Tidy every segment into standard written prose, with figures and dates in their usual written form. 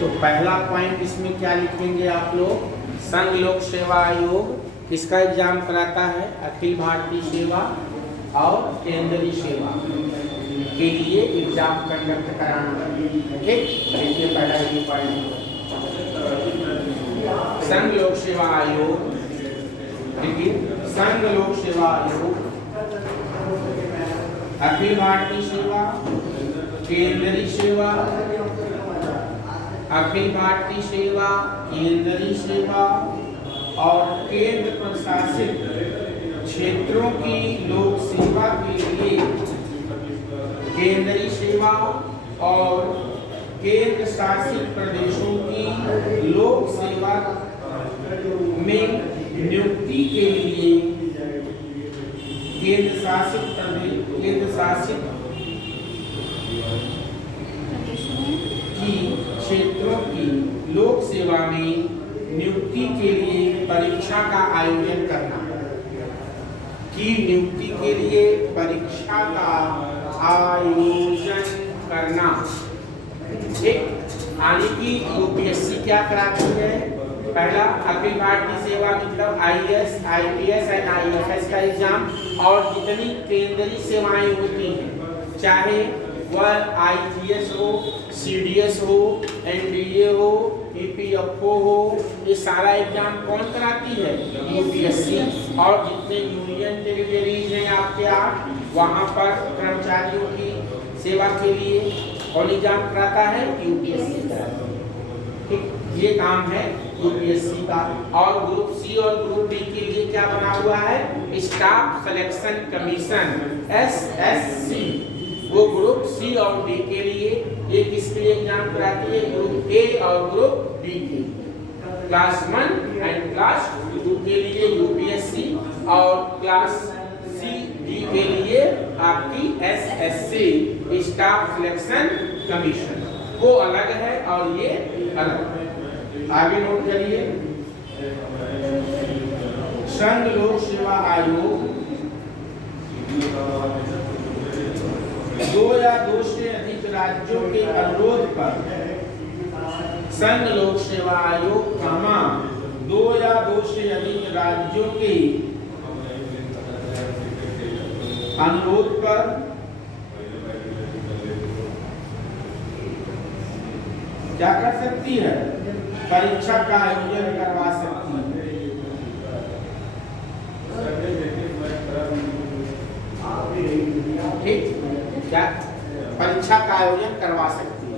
तो पहला पॉइंट इसमें क्या लिखेंगे आप लोग, संघ लोक सेवा आयोग किसका एग्जाम कराता है, अखिल भारतीय सेवा और केंद्रीय सेवा के लिए एग्जाम कंडक्ट कराना है। ठीक, देखिए पहला ये पॉइंट, संघ लोक सेवा आयोग, देखिए संघ लोक सेवा आयोग अखिल भारतीय सेवा, केंद्रीय सेवा, अखिल भारतीय सेवा, केंद्रीय सेवा और केंद्र प्रशासित क्षेत्रों की लोक सेवा के लिए केंद्रीय सेवा और केंद्र शासित प्रदेशों की लोक सेवा में नियुक्ति के लिए केंद्र शासित क्षेत्रों की लोक सेवा में नियुक्ति के लिए परीक्षा का आयोजन करना, की नियुक्ति के लिए परीक्षा का आयोजन करना। ठीक, यानी कि यूपीएससी क्या कराती है, पहला अखिल भारतीय सेवा मतलब आईएएस, आईपीएस एंड आईएफएस का एग्जाम, और जितनी केंद्रीय सेवाएं होती हैं, चाहे वह आईजीएस हो, सीडीएस हो, एनडीए हो, ईपीएफओ हो, ये सारा एग्जाम कौन कराती है, यूपीएससी। और जितने यूनियन टेरिटरीज हैं आपके 8, वहाँ पर कर्मचारियों की सेवा के लिए कौन एग्जाम कराता है, यूपीएससी कराता है। ठीक, ये काम है यूपीएससी का। और ग्रुप सी और ग्रुप डी के लिए क्या बना हुआ है, स्टाफ सिलेक्शन कमीशन, एसएससी, वो ग्रुप सी और डी के लिए, ये किसके लिए एग्जाम कराती है, ग्रुप ए और ग्रुप डी के, क्लास 1 एंड क्लास 2 के लिए यूपीएससी, और क्लास सी डी के लिए आपकी एसएससी, स्टाफ सिलेक्शन कमीशन, वो अलग है और ये अलग। आगे नोट करिए, संघ लोक सेवा आयोग 2 या 2 से अधिक राज्यों के अनुरोध पर, संघ लोक सेवा आयोग 2 या 2 से अधिक राज्यों के अनुरोध पर क्या कर सकती है, परीक्षा का आयोजन करवा सकती है। ठीक, क्या परीक्षा का आयोजन करवा सकती है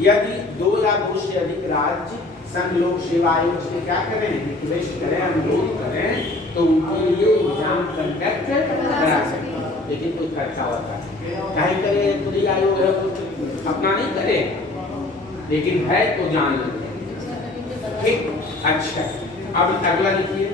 यदि 2 या 2 से अधिक राज्य संघ लोक सेवा आयोग से क्या करें, रिक्वेस्ट करें, अनुरोध करें, तो उनके लिए एग्जाम कंडक्ट करा सकते हैं। लेकिन कोई खर्चा होता है, चाहे करे खुद आयोग है तो अपना नहीं करे, लेकिन है तो जान लेते। ठीक, अच्छा, अब अगला लिखिए,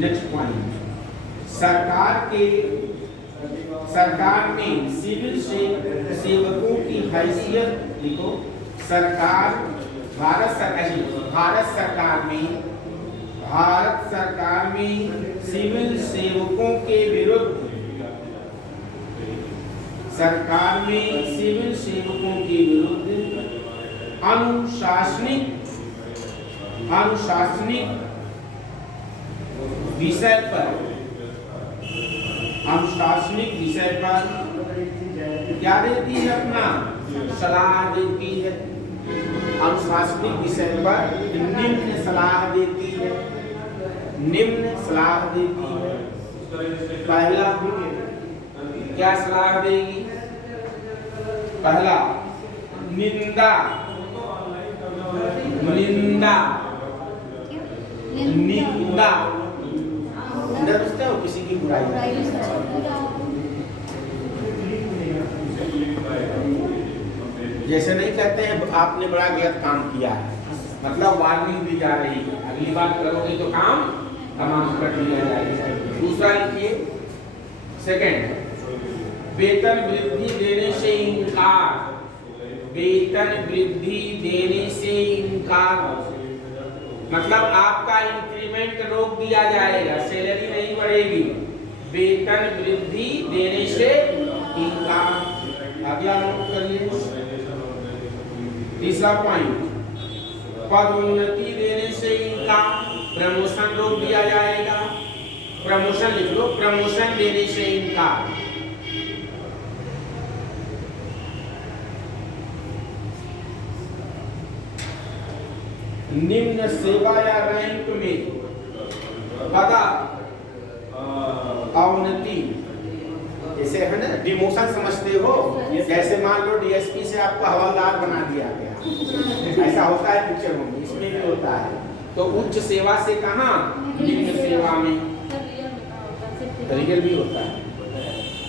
नेक्स्ट पॉइंट, सरकार में सिविल सेवकों की हैसियत लिखो। सरकार, भारत सरकार में सिविल सेवकों के विरुद्ध, सरकार में सिविल सेवकों के विरुद्ध अनुशासनिक विषय पर क्या देती है, अपना सलाह देती है। अनुशासनिक विषय पर निम्न सलाह देती है, पहला क्या सलाह देगी, पहला निंदा समझते हो, किसी की बुराई, जैसे नहीं कहते हैं आपने बड़ा गलत काम किया है, मतलब वार्निंग दी जा रही है, अगली बार करोगे तो काम तमाम कर दिया जाएगा। दूसरा लिखिए, सेकंड, वेतन वृद्धि देने से इनकार, वेतन वृद्धि देने से इनकार, मतलब आपका इंक्रीमेंट रोक दिया जाएगा, सैलरी नहीं बढ़ेगी, वेतन वृद्धि देने से इनकार। अगला नोट करिए, तीसरा पॉइंट, पदोन्नति देने से इनकार, प्रमोशन रोक दिया जाएगा, प्रमोशन लिख लो, प्रमोशन देने से इनकार। निम्न सेवा या रैंक में पदा अवनति, जैसे है ना डिमोशन समझते हो, जैसे मान लो डीएसपी से आपको हवलदार बना दिया गया, ऐसा होता है पिक्चर में, इसमें भी होता है। तो उच्च सेवा से कहाँ, निम्न सेवा में, रियल भी होता है,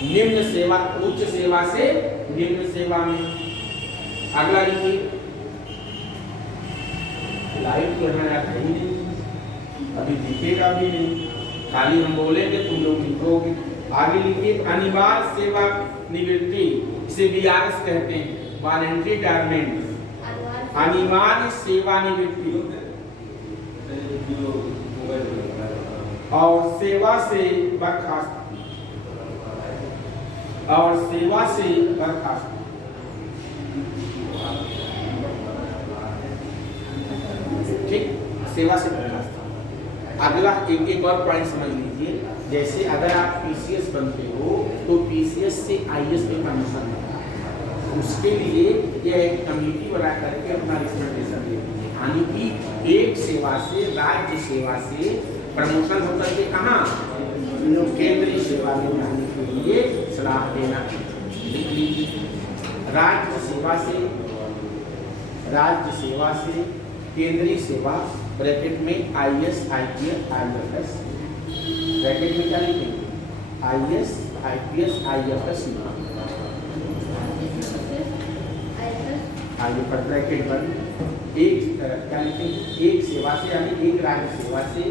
निम्न सेवा, उच्च सेवा से निम्न सेवा में। अगला लिखिए, लाइव तो यहाँ है ही नहीं, अभी दिखेगा भी नहीं, खाली हम बोलेंगे तुम लोग लिखोगे। आगे लिखिए, अनिवार्य सेवा निवृत्ति, इसे बीआरएस कहते हैं, वॉलंटरी रिटायरमेंट, अनिवार्य सेवा निवृत्ति और सेवा से बर्खास्त, और सेवा से बर्खास्त। ठीक, सेवा से बर्खास्त। अगला एक और पॉइंट समझ लीजिए, जैसे अगर आप पीसीएस बनते हो तो पीसीएस से आईएएस में प्रमोशन होता है, उसके लिए ये एक कमेटी बना करके अपना रिकमेंडेशन देती है, यानी कि एक सेवा से, राज्य सेवा से प्रमोशन होकर के कहाँ, केंद्रीय सेवा में जाने के लिए सलाह देना। राज्य सेवा से केंद्रीय सेवा, ब्रैकेट में आईएएस, आईपीएस, आईएफएस, ब्रैकेट में क्या लिखेंगे, आईएएस, आईपीएस, आईएफएस, आगे पर ब्रैकेट बंद, एक क्या लिखेंगे, एक सेवा से, यानी एक राज्य सेवा से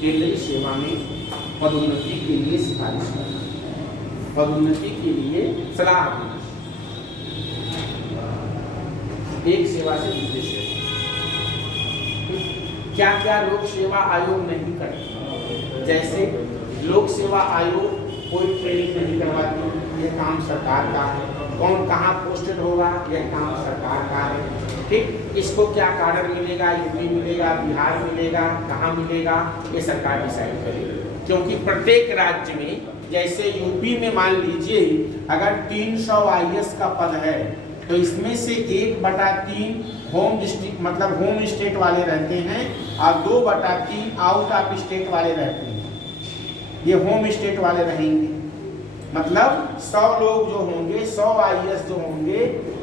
केंद्रीय सेवा में पदोन्नति के लिए सिफारिश करना, पदोन्नति के लिए सलाह देना, एक सेवा से दूसरी सेवा। क्या क्या लोक सेवा आयोग नहीं करता, जैसे लोक सेवा आयोग कोई ट्रेनिंग नहीं करवाती, यह काम सरकार का है, कौन कहाँ पोस्टेड होगा यह काम सरकार का है। ठीक, इसको क्या कार्डर मिलेगा, यूपी मिलेगा, बिहार मिलेगा, कहाँ मिलेगा, ये सरकार डिसाइड करेगी, क्योंकि प्रत्येक राज्य में, जैसे यूपी में मान लीजिए अगर 300 आईएएस का पद है तो इसमें से 1/3 होम डिस्ट्रिक्ट मतलब होम स्टेट वाले रहते हैं और 2/3 आउट ऑफ स्टेट वाले रहते हैं। ये होम स्टेट वाले रहेंगे, मतलब 100 लोग जो होंगे, 100 आईएएस जो होंगे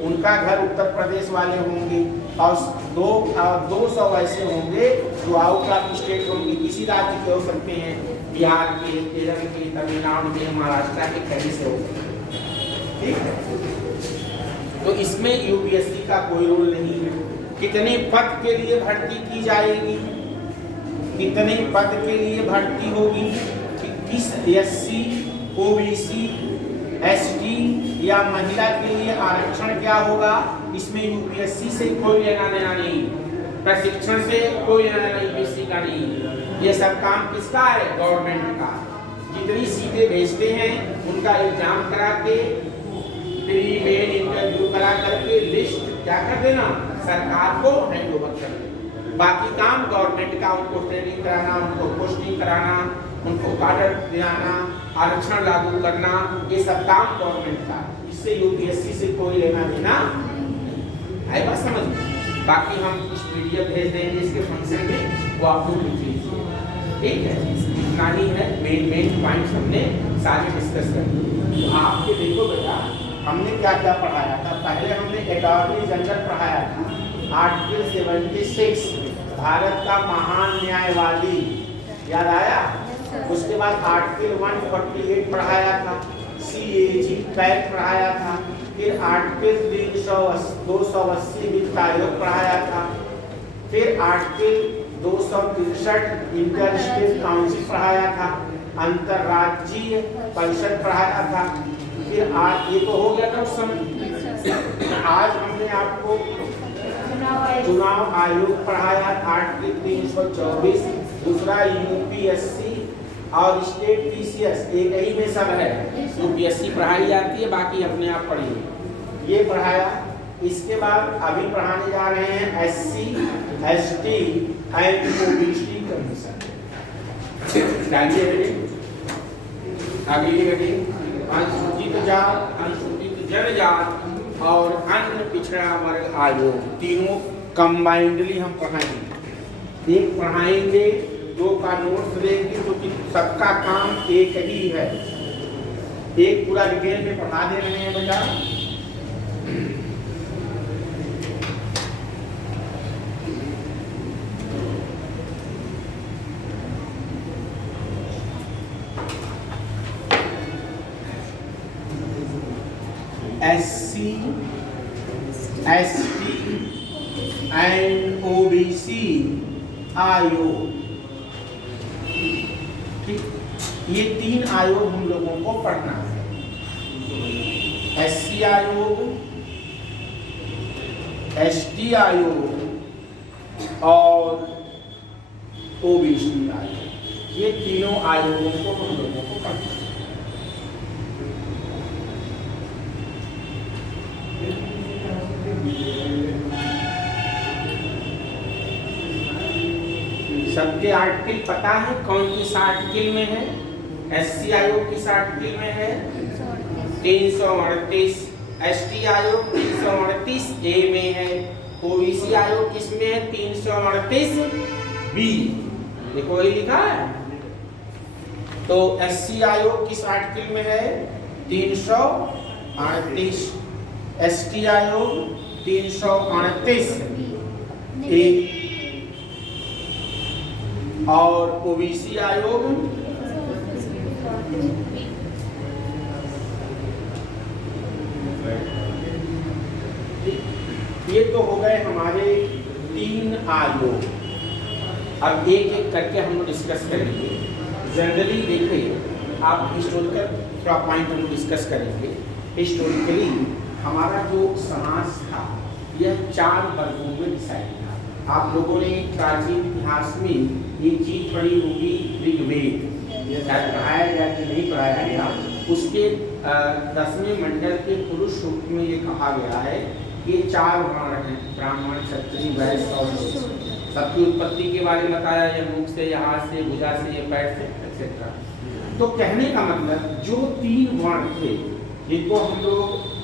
उनका घर उत्तर प्रदेश वाले होंगे और 200 ऐसे होंगे जो आउट ऑफ स्टेट होंगे, किसी राज्य के हो सकते हैं, बिहार के, केरल के, तमिलनाडु के, महाराष्ट्र के, कहीं से हो सकते हैं। ठीक है, तो इसमें यूपीएससी का कोई रोल नहीं है। कितने पद के लिए भर्ती की जाएगी, कितने पद के लिए भर्ती होगी, किस एससी, ओबीसी, एसटी या महिला के लिए आरक्षण क्या होगा, इसमें यूपीएससी से कोई लेना देना नहीं, प्रशिक्षण से कोई लेना देना यूपीएससी का नहीं। ये सब काम किसका है, गवर्नमेंट का। जितनी सीटें भेजते हैं उनका एग्जाम करा के, प्री मेन इंटरव्यू करा करके लिस्ट क्या कर देना, सरकार को हैंड ओवर कर देना। बाकी काम गवर्नमेंट का, उनको ट्रेनिंग कराना, उनको पोस्टिंग कराना, उनको कार्डर दिलाना, आरक्षण लागू करना, ये सब काम गवर्नमेंट का। इससे यूपीएससी से कोई लेना देना है, बात समझ में। बाकी हम कुछ पीडीएफ भेज देंगे इसके फंक्शन में, वो आप लोग लिख लीजिए। ठीक है, इतना ही है, मेन पॉइंट्स हमने सारे डिस्कस कर लिए। तो आपके देखो बेटा हमने क्या क्या पढ़ाया था। पहले हमने अटॉर्नी जनरल पढ़ाया था, आर्टिकल 76, भारत का महान न्यायवादी, याद आया। उसके बाद आर्टिकल 148 पढ़ाया था, CAG पैक्ट पढ़ाया था। फिर आर्टिकल 280 वित्त आयोग पढ़ाया था। फिर आर्टिकल 263 इंटर स्टेट काउंसिल पढ़ाया था। अंतर्राज्यीय परिषद पढ़ाया था। फिर आज ये तो हो गया था उस समय। आज हमने आपको चुनाव आयोग पढ़ाया, आर्टिकल 324, दूसरा यूपीएससी और स्टेट पीसीएस, एक ही में सब है। यूपीएससी पढ़ाई जाती है, बाकी अपने आप पढ़िए, ये पढ़ाया। इसके बाद अभी पढ़ाने जा रहे हैं SC, ST and OBC commission. आगे अनुसूचित जात, अनुसूचित जनजात और अन्य पिछड़ा वर्ग आयोग, तीनों कंबाइंडली हम पढ़ाएंगे। एक पढ़ाएंगे, दो का नोट्स देंगे, तो सबका काम एक ही है। एक पूरा डिटेल में पढ़ा दे रहे हैं बेटा। एससी, एसटी एंड ओबीसी आयोग, ठीक, ये तीन आयोग हम लोगों को पढ़ना है। एससी आयोग, एसटी आयोग और ओबीसी आयोग, ये तीनों आयोगों को हम लोगों को पढ़ना है। सबके आर्टिकल पता है कौन किस आर्टिकल में है? एससी आयोग किस आर्टिकल में है? 338। एसटी आयोग 338 ए में है। ओबीसी आयोग किस में है? 338 बी। देखो ये लिखा है। तो एससी आयोग किस आर्टिकल में है? 338। एसटी आयोग 338 ए और ओबीसी आयोग ये तो हो गए हमारे तीन आयोग। अब एक एक करके हम लोग डिस्कस करेंगे। जनरली देखिए, आप हिस्टोरिकल थोड़ा पॉइंट हम डिस्कस करेंगे। हिस्टोरिकली हमारा जो समाज था यह 4 वर्गों में डिसाइड था। आप लोगों ने प्राचीन इतिहास में ये चीज पढ़ी होगी, ऋग्वेद, शायद पढ़ाया गया कि नहीं पढ़ाया गया। उसके 10वें मंडल के पुरुष सूक्त में ये कहा गया है कि 4 वर्ण हैं, ब्राह्मण, क्षत्रिय, वैश्य और शूद्र। सबकी उत्पत्ति के बारे में बताया, ये मुख से, ये हाथ से, भुजा से, ये पैर से, एक्सेट्रा। तो कहने का मतलब जो 3 वर्ण थे, जिनको हम लोग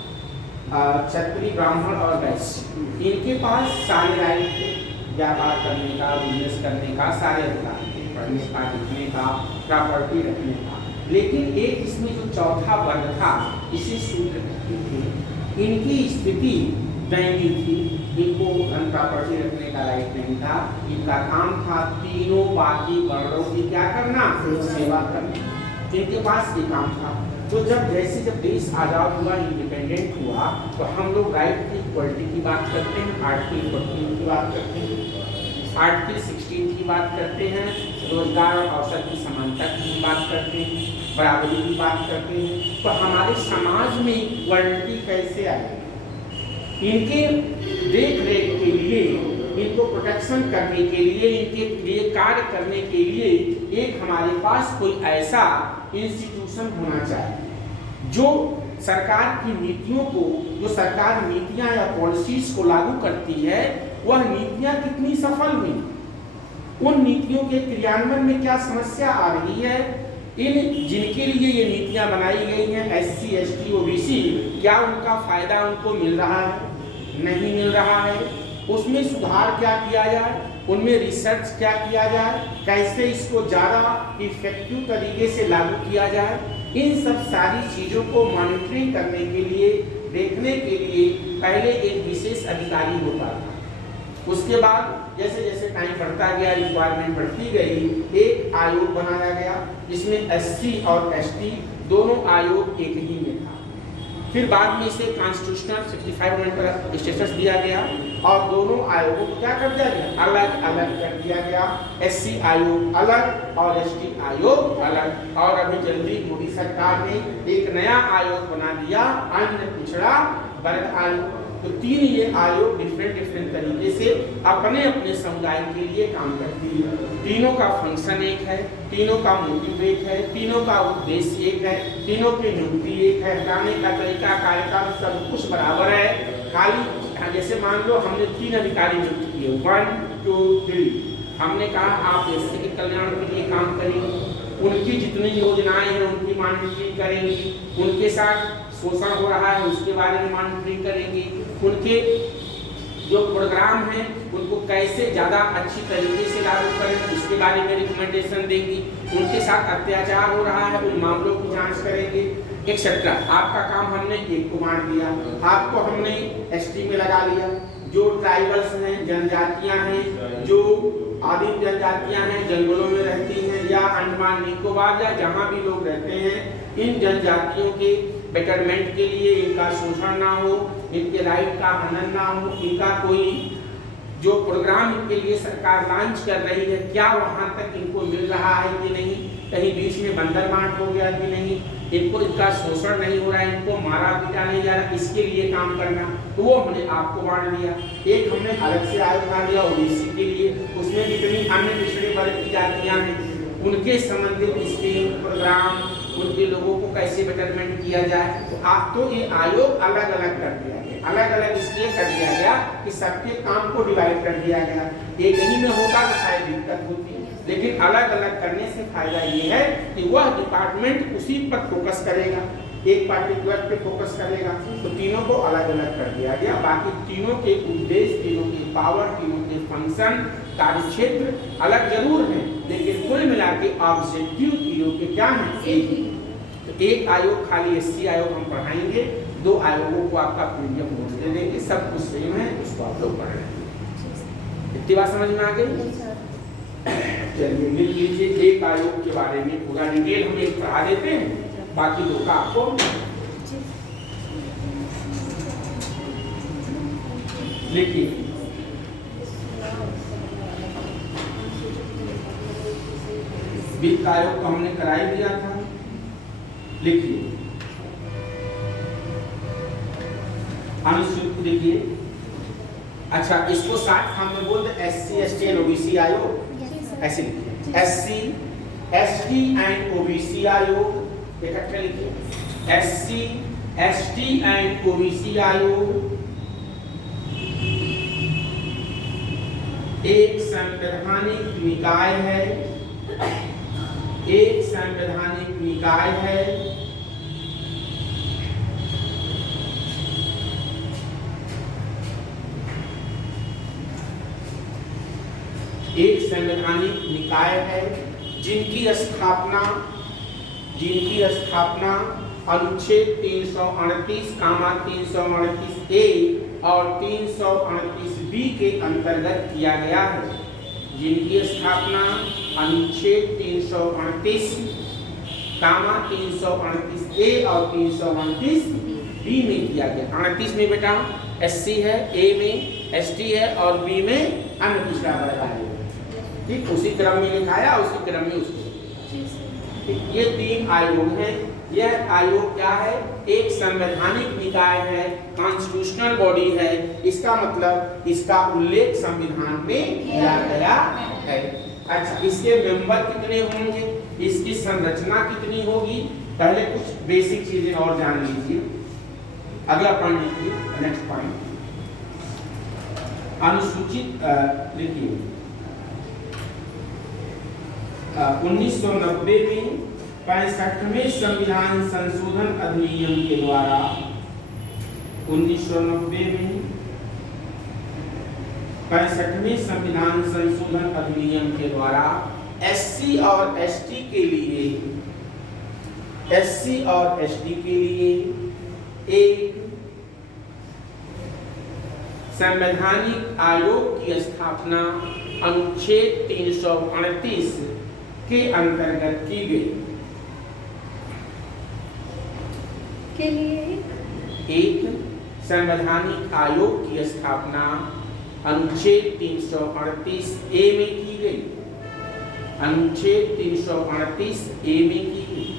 क्षत्रिय, ब्राह्मण और वैश्य, इनके पास सारे राइट थे, व्यापार करने का, बिजनेस करने का, सारे अधिकार थे, पढ़ने का, लिखने का, प्रॉपर्टी रखने का। लेकिन एक इसमें जो चौथा वर्ग था, इसे शूद्र कहते थे। इनकी स्थिति दयनीय थी, इनको धन प्रॉपर्टी रखने का राइट नहीं था। इनका काम था तीनों बाकी वर्णों की क्या करना? सेवा करना। इनके पास ये काम था। तो जब देश आज़ाद हुआ, इंडिपेंडेंट हुआ, तो हम लोग राइट की इक्वलिटी की बात करते हैं, आर्टिकल 14 की बात करते हैं, आर्टिकल 16 की बात करते हैं, रोजगार और अवसर की समानता की बात करते हैं, बराबरी की बात करते हैं। तो हमारे समाज में इक्वलिटी कैसे आएगी? इनके देख रेख के लिए, इनको प्रोटेक्शन करने के लिए, इनके लिए कार्य करने के लिए एक हमारे पास कोई ऐसा इंस्टीट्यूशन होना चाहिए जो सरकार की नीतियों को, जो सरकार नीतियां या पॉलिसीज को लागू करती है, वह नीतियां कितनी सफल हुई, उन नीतियों के क्रियान्वयन में क्या समस्या आ रही है, इन जिनके लिए ये नीतियां बनाई गई हैं, एससी, एसटी, ओबीसी, क्या उनका फायदा उनको मिल रहा है, नहीं मिल रहा है, उसमें सुधार क्या किया जाए, उनमें रिसर्च क्या किया जाए, कैसे इसको ज़्यादा इफेक्टिव तरीके से लागू किया जाए। इन सब सारी चीज़ों को मॉनिटरिंग करने के लिए, देखने के लिए पहले एक विशेष अधिकारी होता था। उसके बाद जैसे जैसे टाइम बढ़ता गया, रिक्वायरमेंट बढ़ती गई, एक आयोग बनाया गया जिसमें एससी और एसटी दोनों आयोग एक ही में था। फिर बाद में इसे कॉन्स्टिट्यूशनल 65 अमेंडमेंट पर स्टेटस दिया गया और दोनों आयोगों को क्या कर दिया गया, अलग अलग कर दिया गया। एससी आयोग अलग और एसटी आयोग अलग। और अभी जल्दी मोदी सरकार ने एक नया आयोग बना दिया, अन्य पिछड़ा वर्ग आयोग। तो तीन ये आयोग डिफरेंट तरीके से अपने अपने समुदाय के लिए काम करती है। तीनों का फंक्शन एक है, तीनों का मोटिव एक है, तीनों का उद्देश्य एक है, तीनों की नियुक्ति एक है, हटाने का तरीका कार्यकाल सब कुछ बराबर है। खाली जैसे मान लो हमने 3 अधिकारी नियुक्त किए, 1 2 3, हमने कहा आप एससी के कल्याण के लिए काम करेंगे, उनकी जितनी योजनाएं हैं उनकी मॉनिटरिंग करेंगी, उनके साथ शोषण हो रहा है उसके बारे में मॉनिटरिंग करेंगी, उनके जो प्रोग्राम हैं उनको कैसे ज़्यादा अच्छी तरीके से लागू करें इसके बारे में रिकमेंडेशन देंगी, उनके साथ अत्याचार हो रहा है उन मामलों की जांच करेंगे, एक्सेट्रा। आपका काम हमने एक को बांट दिया, आपको हमने एसटी में लगा लिया। जो ट्राइबल्स हैं, जनजातियां हैं, जो आदिम जनजातियां हैं, जंगलों में रहती हैं या अंडमान निकोबार या जहाँ भी लोग रहते हैं, इन जनजातियों के बेटरमेंट के लिए, इनका शोषण ना हो, इनके राइट का हनन ना हो, इनका कोई जो प्रोग्राम इनके लिए सरकार लॉन्च कर रही है क्या वहाँ तक इनको मिल रहा है कि नहीं, कहीं बीच में बंदर बांट हो गया कि नहीं, इनको इनका शोषण नहीं हो रहा है, इनको मारा पीटा नहीं जा रहा, इसके लिए काम करना। तो वो हमने आपको बांट दिया। एक हमने अलग से आयोग बना दिया ओबीसी के लिए, उसमें जितनी अन्य पिछड़े वर्ग की जातियां हैं उनके संबंधित स्कीम प्रोग्राम, उनके लोगों को कैसे बेटरमेंट किया जाए। तो ये आयोग अलग अलग कर दिया गया, अलग अलग इसलिए कर दिया गया कि सबके काम को डिवाइड कर दिया गया। एक ही में होता तो शायद दिक्कत होती, लेकिन अलग अलग करने से फायदा ये है कि वह डिपार्टमेंट उसी पर फोकस करेगा, एक पार्टिकुलर पे फोकस करेगा। तो तीनों को अलग अलग कर दिया गया। बाकी तीनों के उद्देश्य, तीनों की पावर, तीनों के फंक्शन, कार्यक्षेत्र अलग जरूर हैं, लेकिन कुल मिला के ऑब्जेक्टिव तीनों के क्या हैं, एक ही। तो एक आयोग खाली एससी आयोग हम पढ़ाएंगे, 2 आयोगों को आपका पीडीएफ नोट्स दे देंगे, सब कुछ सेम है, उसको आप लोग पढ़ लेंगे। इतनी बात समझ में आ गई? चलिए लिख लीजिए, एक आयोग के बारे में पूरा डिटेल हम एक पढ़ा देते हैं, बाकी 2 का आपको लिखिए। वित्त आयोग तो हमने करा ही दिया था, लिखिए। अनुसूचित लिखिए। अच्छा, इसको शॉर्ट फॉर्म में बोल दे, एससी एसटी एंड ओबीसी आयोग, ऐसे लिखिए। एससी एसटी एंड ओबीसी आयोग इकट्ठे लिखिए। एससी एसटी एंड ओबीसी आयोग एक संवैधानिक निकाय है, एक संवैधानिक निकाय है एक संवैधानिक निकाय है जिनकी स्थापना अनुच्छेद 338, 338 ए और 338 बी के अंतर्गत किया गया है। जिनकी स्थापना अनुच्छेद 338, 338 ए और 338 बी में किया गया। 38 में बेटा एससी है, ए में एसटी है और बी में अन्य पिछड़ा वर्ग है। ठीक, उसी क्रम में लिखाया, उसी क्रम में उसको। ये 3 आयोग हैं। यह आयोग क्या है, एक संवैधानिक निकाय है, कॉन्स्टिट्यूशनल बॉडी है। इसका मतलब इसका उल्लेख संविधान में किया गया है। अच्छा, इसके मेंबर कितने होंगे, इसकी संरचना कितनी होगी, पहले कुछ बेसिक चीजें और जान लीजिए। अगला पॉइंट लिखिए, नेक्स्ट पॉइंट। अनुसूचित लिखिए। 1990 में 65वें संविधान संशोधन अधिनियम के द्वारा 1990 में 65वें संविधान संशोधन अधिनियम के द्वारा एससी और एसटी के लिए एक संवैधानिक आयोग की स्थापना अनुच्छेद 338 के अंतर्गत की गई। के लिए एक संवैधानिक आयोग की स्थापना अनुच्छेद 338 ए में की गई, अनुच्छेद 338 ए में की गई।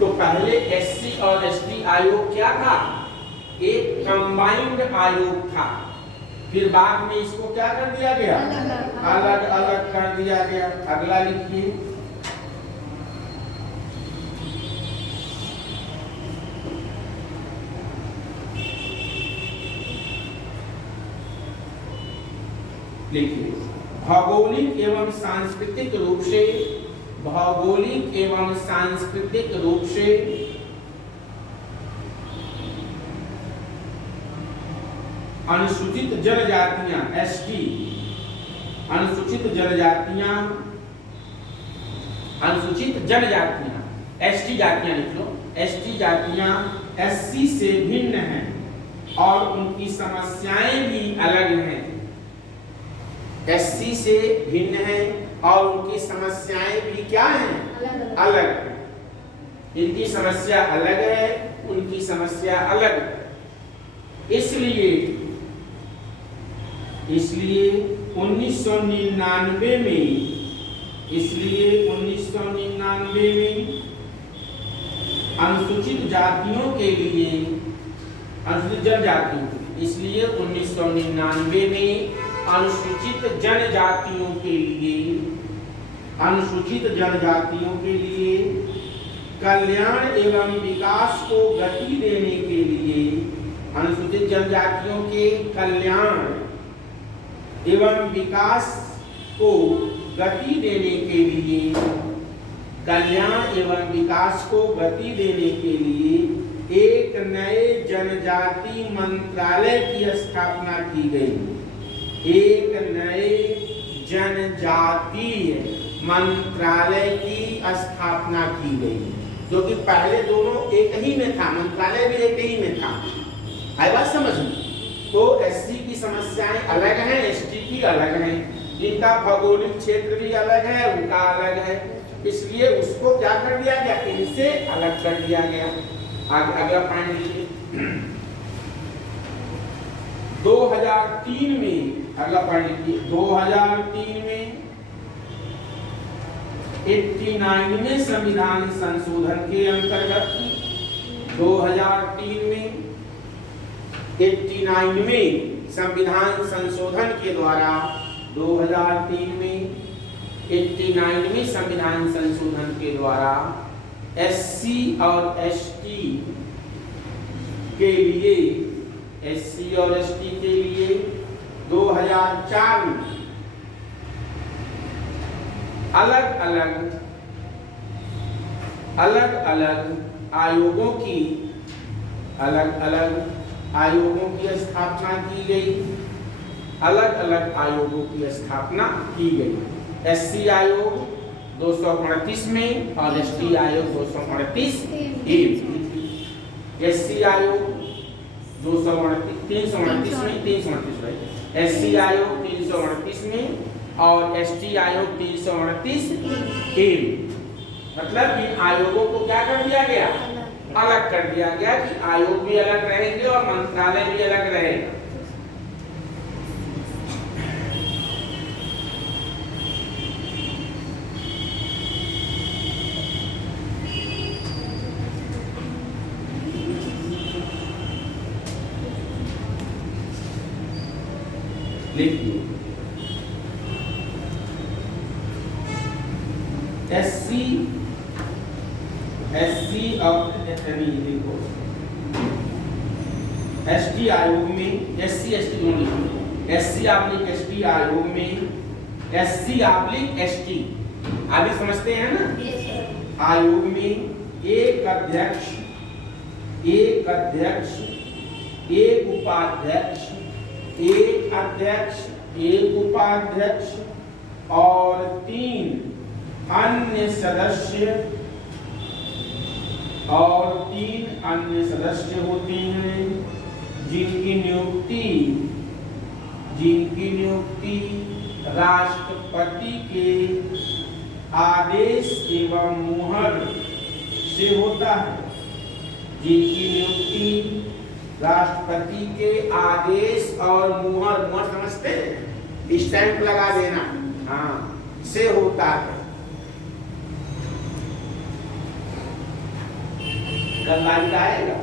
तो पहले एससी और एसटी आयोग क्या था? एक कंबाइंड आयोग था। फिर बाद में इसको क्या कर दिया गया? अलग अलग कर दिया गया। अगला लिखिए, भौगोलिक एवं सांस्कृतिक रूप से, भौगोलिक एवं सांस्कृतिक रूप से अनुसूचित जनजातियां एसटी, अनुसूचित जनजातियां, अनुसूचित जनजातियां एसटी जातियां लिख लो। एसटी जातियां एससी से भिन्न हैं और उनकी समस्याएं भी अलग हैं। एससी से भिन्न है और उनकी समस्याएं भी क्या हैं? अलग है। इनकी समस्या अलग है, उनकी समस्या अलग है। इसलिए 1999 में, इसलिए 1999 में अनुसूचित जातियों के लिए, अनुसूचित जनजातियों, इसलिए 1999 में अनुसूचित जनजातियों के लिए, अनुसूचित जनजातियों के लिए कल्याण एवं विकास को गति देने के लिए, अनुसूचित जनजातियों के कल्याण एवं विकास को गति देने के लिए, कल्याण एवं विकास को गति देने के लिए एक नए जनजाति मंत्रालय की स्थापना की गई। एक नए जनजातीय मंत्रालय की स्थापना की गई, जो कि पहले दोनों एक ही में था, मंत्रालय भी एक ही में था। आई बात समझ में? तो एससी की समस्याएं अलग हैं, एसटी की अलग हैं, इनका भौगोलिक क्षेत्र भी अलग है, उनका अलग है, इसलिए उसको क्या कर दिया गया? इनसे अलग कर दिया गया। अगला पॉइंट लिखिए, 2003 में, अगला पॉइंट लिखिए, 2003 में 89वें संविधान संशोधन के अंतर्गत, 2003 में 89वें संविधान संशोधन के द्वारा, 2003 में 89वें संविधान संशोधन के द्वारा एससी और एसटी के लिए, एससी और एसटी के लिए 2004 में अलग अलग आयोगों की, अलग अलग आयोगों की स्थापना की गई, अलग अलग आयोगों की स्थापना की गई। एससी आयोग 238 में और एसटी आयोग 238 एससी आयोग 338 में, 338 एससी आयोग 338 में और एसटी आयोग 338 मतलब इन आयोगों को क्या कर दिया गया? अलग कर दिया गया कि आयोग भी अलग रहेंगे और मंत्रालय भी अलग रहेगा। लिखिए, एससी और लिखो, एसटी आयोग में, एससी एसटी दोनों लिखो, एससी आब्लिक एसटी आयोग में, एससी आब्लिक एसटी आप समझते हैं ना? आयोग में एक अध्यक्ष, एक अध्यक्ष, एक उपाध्यक्ष, एक अध्यक्ष, एक उपाध्यक्ष और 3 अन्य सदस्य, और 3 अन्य सदस्य होते हैं जिनकी नियुक्ति राष्ट्रपति के आदेश एवं मुहर से होता है, जिनकी नियुक्ति राष्ट्रपति के आदेश और मुहर, मुहर समझते हैं, स्टैंप लगा देना, हाँ, से होता है। गंगाई आएगा,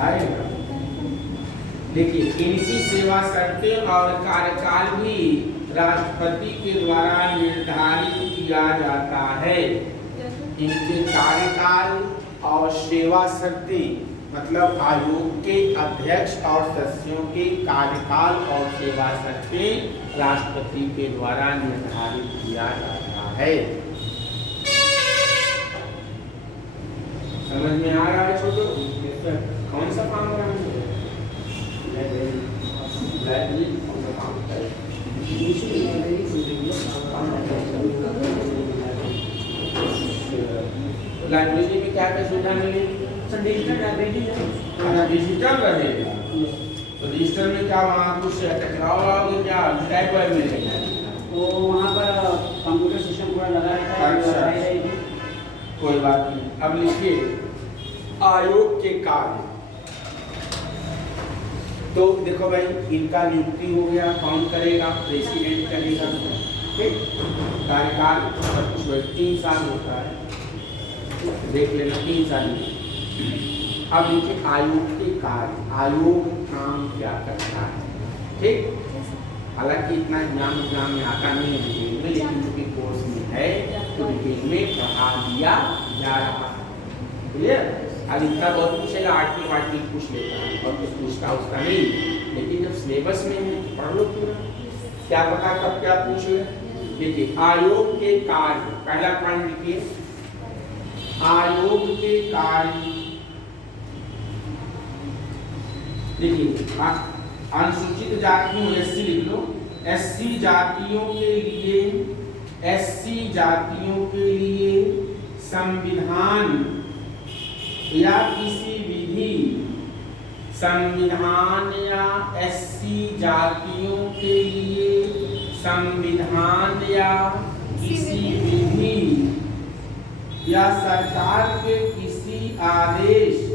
आएगा। देखिए, इनकी सेवा शर्तें और कार्यकाल भी राष्ट्रपति के द्वारा निर्धारित किया जाता है। इनके कार्यकाल और सेवा शर्तें मतलब आयोग के अध्यक्ष और सदस्यों के कार्यकाल और सेवा शर्तें राष्ट्रपति के द्वारा निर्धारित किया जाता है। समझ में आ रहा है छोटो? कौन सा काम कर रहे हैं? लाइब्रेरी कौन सा काम कर रहे हैं? लाइब्रेरी में क्या क्या सुविधा मिलेगी? डिजिटल लाइब्रेरी है। डिजिटल रहेगा तो डिजिटल में क्या वहाँ कुछ टकराओगे, क्या टाइप वाइब मिलेगा? तो वहाँ पर कंप्यूटर सिस्टम पूरा लगा रहता है। अच्छा, कोई बात नहीं। अब लिखिए आयोग के कार्य। तो देखो भाई, इनका नियुक्ति हो गया, कौन करेगा? प्रेसिडेंट करेगा, ठीक। कार्यकाल 3 साल होता है, देख लेना 3 साल में। अब देखिए आयोग के कार्य, आयोग काम क्या करता है, ठीक। हालांकि इतना एग्जाम में आता नहीं है डिटेल में, लेकिन चूंकि कोर्स में है तो डिटेल में पढ़ा दिया जा रहा है, क्लियर। अब इतना बहुत पूछेगा, आर्टिकल पूछ लेता है और कुछ पूछता उसका नहीं, लेकिन जब सिलेबस में है तो पढ़ लो पूरा, क्या पता कब क्या पूछ ले। देखिए आयोग के कार्य, पहला पॉइंट लिखिए, आयोग के कार्य। देखिए अनुसूचित जातियों, एससी लिख लो, एससी जातियों के लिए, एससी जातियों के लिए संविधान या किसी विधि, संविधान या एससी जातियों के लिए संविधान या किसी विधि या सरकार के किसी आदेश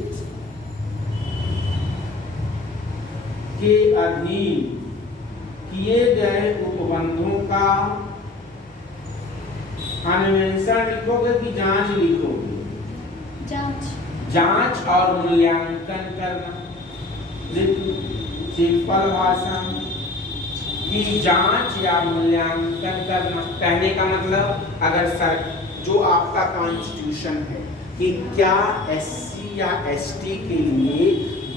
के अधीन किए गए उपबंधों का अन्वेषण लिखोगे कि जांच लिखोगे? जांच और मूल्यांकन करना। सिंपल भाषा की जांच या मूल्यांकन करना। कहने का मतलब, अगर सर जो आपका कॉन्स्टिट्यूशन है कि क्या एससी या एसटी के लिए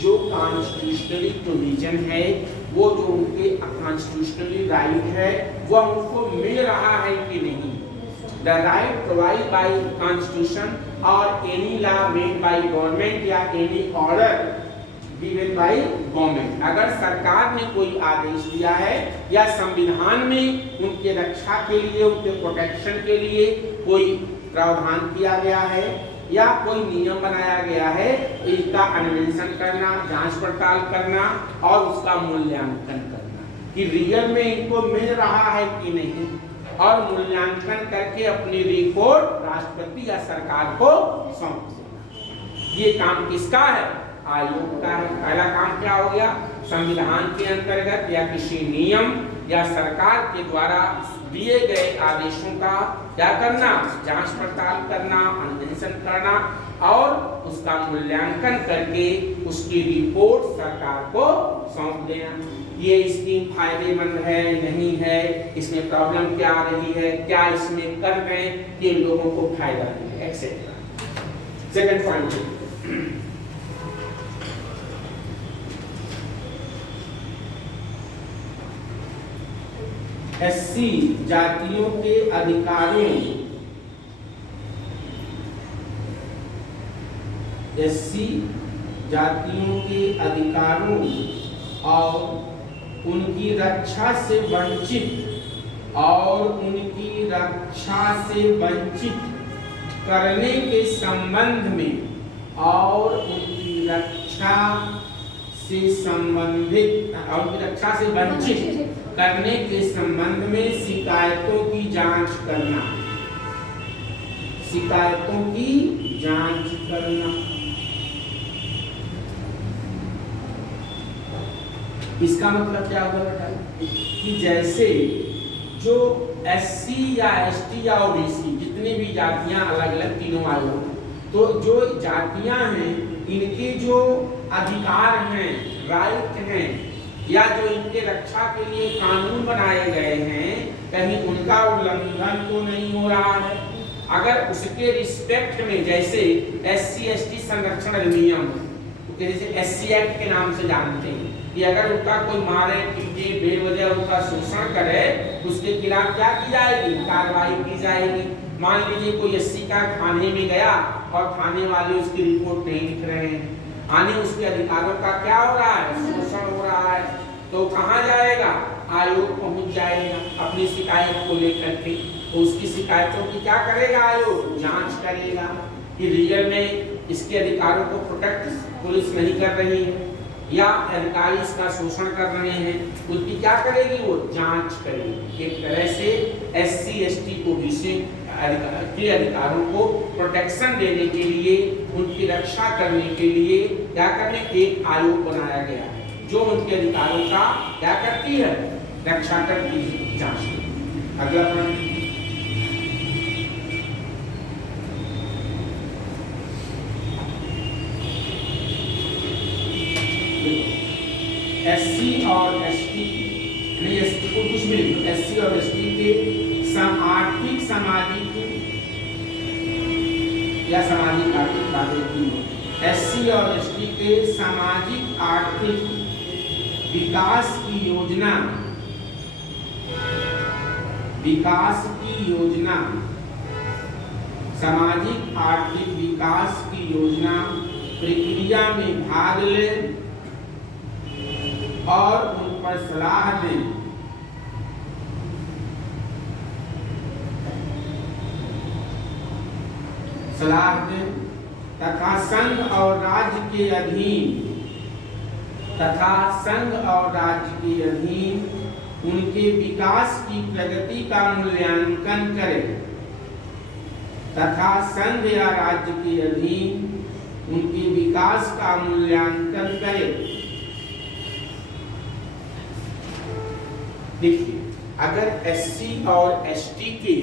जो कॉन्स्टिट्यूशनली प्रोविजन है, वो जो उनके कॉन्स्टिट्यूशनली राइट है, वह उनको मिल रहा है कि नहीं। The right provided by Constitution or any law made by government या any order given by government। अगर सरकार ने कोई आदेश दिया है या संविधान में उनके रक्षा के लिए, उनके प्रोटेक्शन के लिए कोई प्रावधान किया गया है या कोई नियम बनाया गया है, इसका अन्वेषण करना, जांच पड़ताल करना और उसका मूल्यांकन करना कि रियल में इनको मिल रहा है कि नहीं, और मूल्यांकन करके अपनी रिपोर्ट राष्ट्रपति या सरकार को सौंप देना। ये काम किसका है? आयोग का है। पहला काम क्या हो गया? संविधान के अंतर्गत या किसी नियम या सरकार के द्वारा दिए गए आदेशों का क्या करना? जांच पड़ताल करना, अन्वेषण करना और उसका मूल्यांकन करके उसकी रिपोर्ट सरकार को सौंप देना। ये स्कीम फायदेमंद है, नहीं है, इसमें प्रॉब्लम क्या आ रही है, क्या इसमें कर रहे हैं कि लोगों को फायदा मिले, एक्सेट्रा। सेकंड पॉइंट, एससी जातियों के अधिकारों, एससी जातियों के अधिकारों और उनकी रक्षा से वंचित और उनकी रक्षा से वंचित करने के संबंध में और उनकी रक्षा से संबंधित और उनकी रक्षा से वंचित करने के संबंध में शिकायतों की जांच करना, शिकायतों की जांच करना। इसका मतलब क्या हुआ बेटा कि जैसे जो एससी या एसटी या ओबीसी जितनी भी जातियां अलग अलग तीनों आयोग, तो जो जातियां हैं इनके जो अधिकार हैं, राइट हैं, या जो इनके रक्षा के लिए कानून बनाए गए हैं, कहीं उनका उल्लंघन तो नहीं हो रहा है। अगर उसके रिस्पेक्ट में जैसे एससी एसटी संरक्षण अधिनियम, तो जैसे एससी एक्ट के नाम से जानते हैं कि अगर उनका कोई मारे पीटे बेवजह उनका शोषण करे तो उसके खिलाफ क्या की जाएगी, कार्रवाई की जाएगी। मान लीजिए कोई एससी का थाने में गया और थाने वाले उसकी रिपोर्ट नहीं लिख रहे हैं, आने उसके अधिकारों का क्या हो रहा है, शोषण हो रहा है, तो कहाँ जाएगा, आयोग पहुंच जाएगा अपनी शिकायत को लेकर के। तो उसकी शिकायतों की क्या करेगा आयोग, जांच करेगा कि रियल में इसके अधिकारों को प्रोटेक्ट पुलिस नहीं कर रही है या अधिकारी इसका शोषण कर रहे हैं, उसकी क्या करेगी, वो जांच करेगी। एक तरह से एससी एसटी ओबीसी के अधिकारों को प्रोटेक्शन देने के लिए, उनकी रक्षा करने के लिए क्या करने, एक आयोग बनाया गया है जो उनके अधिकारों का क्या करती है, रक्षा करती है, जांच करती है। अगला प्रश्न, एससी और एसटी नहीं, एसटी को कुछ भी, एससी और एसटी के आर्थिक सामाजिक या सामाजिक आर्थिक बातें की। एससी और एसटी के सामाजिक आर्थिक विकास की योजना, विकास की योजना, सामाजिक आर्थिक विकास की योजना प्रक्रिया में भाग ले और उन पर सलाह दें। सलाह दें तथा संघ और राज्य के अधीन, तथा संघ और राज्य के अधीन उनके विकास की प्रगति का मूल्यांकन करें, तथा संघ या राज्य के अधीन उनके विकास का मूल्यांकन करें। देखिए, अगर एससी और एसटी के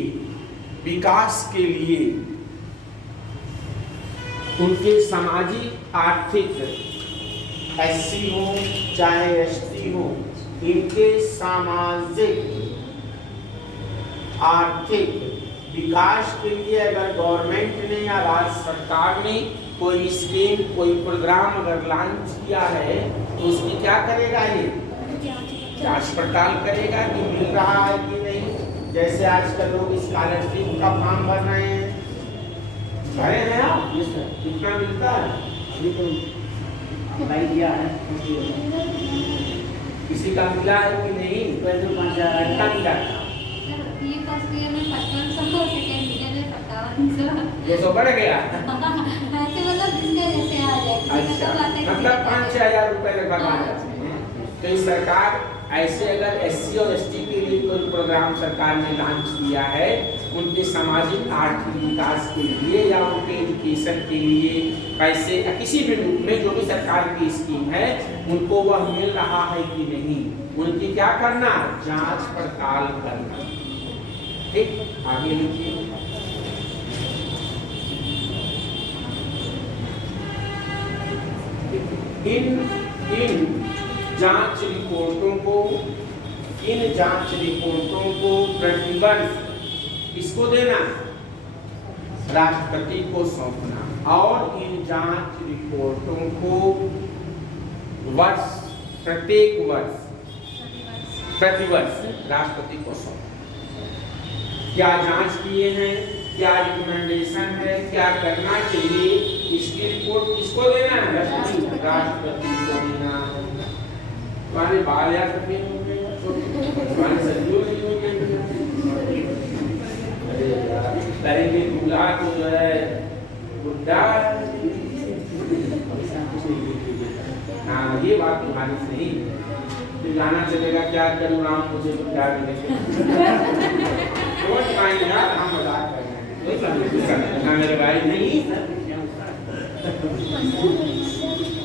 विकास के लिए उनके सामाजिक आर्थिक, एससी हो चाहे एसटी हो, इनके सामाजिक आर्थिक विकास के लिए अगर गवर्नमेंट ने या राज्य सरकार ने कोई स्कीम, कोई प्रोग्राम अगर लॉन्च किया है, तो उसकी क्या करेगा, ये जांच पड़ताल करेगा कि मिल रहा है कि नहीं। जैसे आजकल लोग स्कॉलरशिप का फॉर्म भर रहे हैं, भरे हैं आप, कितना मिलता है, अभी तो अप्लाई किया है, किसी का मिला है कि नहीं, 5,000 कितना मिला था, ये फर्स्ट ईयर में 5500, सेकंड ईयर में 5700, 200 बढ़ गया। ऐसे मतलब जिसका जैसे आ जाए। अच्छा, मतलब 5-6 हजार रुपए लगभग आ जाते हैं। तो इस सरकार ऐसे अगर एससी और एसटी के लिए कोई प्रोग्राम सरकार ने लॉन्च किया है, उनके सामाजिक आर्थिक विकास के लिए या उनके एजुकेशन के लिए पैसे या किसी भी रूप में जो भी सरकार की स्कीम है, उनको वह मिल रहा है कि नहीं, उनकी क्या करना, जांच पड़ताल करना। ठीक, आगे लिखिए। इन जांच रिपोर्टों को, इन जांच रिपोर्टों को प्रतिवर्ष किसको देना, राष्ट्रपति को सौंपना, और इन जांच रिपोर्टों को वर्ष, प्रत्येक वर्ष, प्रतिवर्ष राष्ट्रपति को सौंपना। क्या जांच किए हैं, क्या रिकमेंडेशन है, क्या करना चाहिए, इसकी रिपोर्ट किसको देना है, राष्ट्रपति को देना है। तुम्हारे बाल या सफेद हो गए, तुम्हारे सदियों नहीं हो गए, करेंगे दूल्हा को जो है बुढ़ा। हाँ, ये बात तुम्हारी सही है। फिर गाना चलेगा, क्या करूँ राम मुझे तो प्यार मिले। हम मजाक कर रहे हैं मेरे भाई, नहीं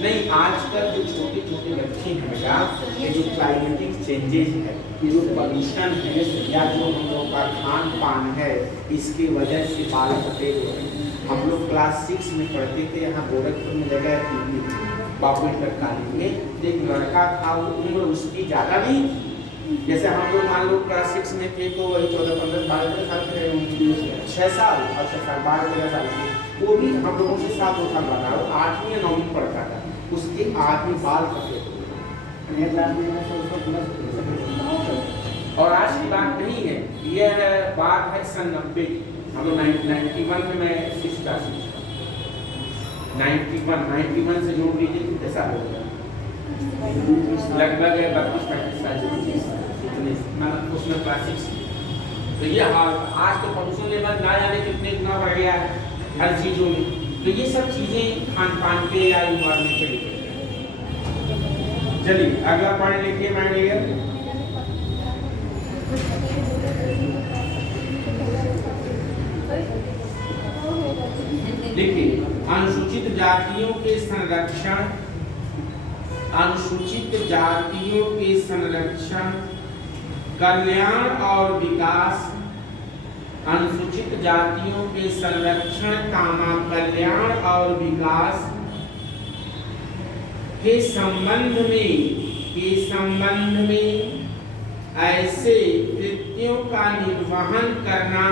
नहीं, आजकल जो छोटे छोटे बच्चे हैं बेटा, ये जो क्लाइमेटिक चेंजेस है, ये जो पॉल्यूशन है, या जो हम लोग का खान पान है, इसकी वजह से बाल सफेद हो रहे हैं। हम लोग क्लास 6 में पढ़ते थे, यहाँ गोरखपुर में जगह थी बाबू इंटर कॉलेज में, एक लड़का था, वो उम्र उसकी ज़्यादा नहीं, जैसे हम लोग मान लो क्लास 6 में थे तो वही 14-15 साल के 6 साल और 6 साल 12-13 साल के, वो भी हम लोगों से 7 साल बड़ा, वो 8वीं या 9वीं में पढ़ता था, उसके आदमी बाल सफेद और आज की बात नहीं है, यह बात है सन 90 की। हम लोग 91 में मैं 6 क्लास में 91 से जोड़ लीजिए कितने साल हो गया, लगभग 32-35 साल इतने, मतलब उसमें क्लास 6। तो ये आज तो पॉल्यूशन लेवल ना जाने कितने गुना बढ़ गया है हर चीज़ों में। तो ये सब चीज़ें खान पान पे या इन्वायरमेंट पे डिपेंड है। चलिए अगला पॉइंट लिखिए माय डियर। देखिए, अनुसूचित जातियों के संरक्षण, अनुसूचित जातियों के संरक्षण, कल्याण और विकास, अनुसूचित जातियों के संरक्षण, कल्याण और विकास के संबंध में ऐसे कृत्यों का निर्वहन करना,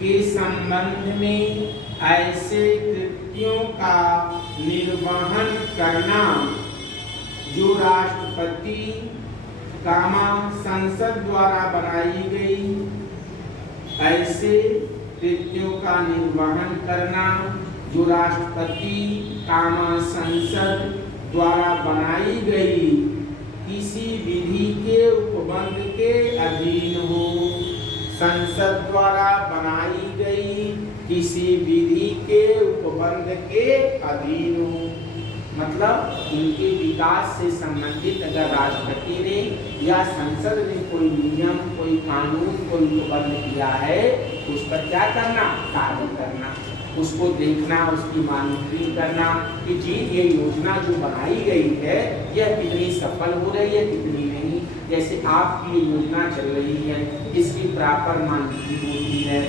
के संबंध में ऐसे कृत्यों का निर्वहन करना जो राष्ट्रपति संसद द्वारा बनाई गई, ऐसे कृत्यों का निर्वहन करना जो राष्ट्रपति संसद द्वारा बनाई गई किसी विधि के उपबंध के अधीन हो, संसद द्वारा बनाई गई किसी विधि के उपबंध के अधीन हो। मतलब उनके विकास से संबंधित अगर राष्ट्रपति ने या संसद ने कोई नियम, कोई कानून, कोई उपबंध किया है तो उस पर क्या करना, कार्य करना, उसको देखना, उसकी मॉनिटरिंग करना कि जी ये योजना जो बनाई गई है यह कितनी सफल हो रही है, कितनी नहीं। जैसे आपकी ये योजना चल रही है, इसकी प्रॉपर मॉनिटरिंग होती है,